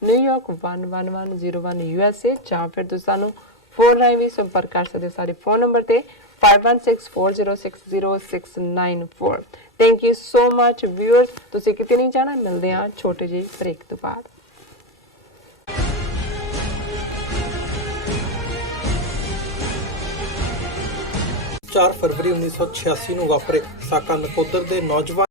New York 11101 USA, ਜਾਂ ਫਿਰ ਤੁਸੀਂ ਸਾਨੂੰ ਫੋਨ ਰਾਹੀਂ ਵੀ ਸੰਪਰਕ ਕਰ ਸਕਦੇ ਹੋ ਸਾਡੇ ਫੋਨ ਨੰਬਰ ਤੇ 5164060694। Thank you so much viewers, ਤੁਸੀਂ ਕਿਤੇ ਨਹੀਂ ਜਾਣਾ, ਮਿਲਦੇ ਹਾਂ ਛੋਟੇ ਜਿਹੇ ਬ੍ਰੇਕ ਤੋਂ ਬਾਅਦ। 4 ਫਰਵਰੀ 1986 ਨੂੰ ਵਾਪਰੇ ਸਾਕਾ ਨਕੋਦਰ ਦੇ ਨੌਜਵਾਨ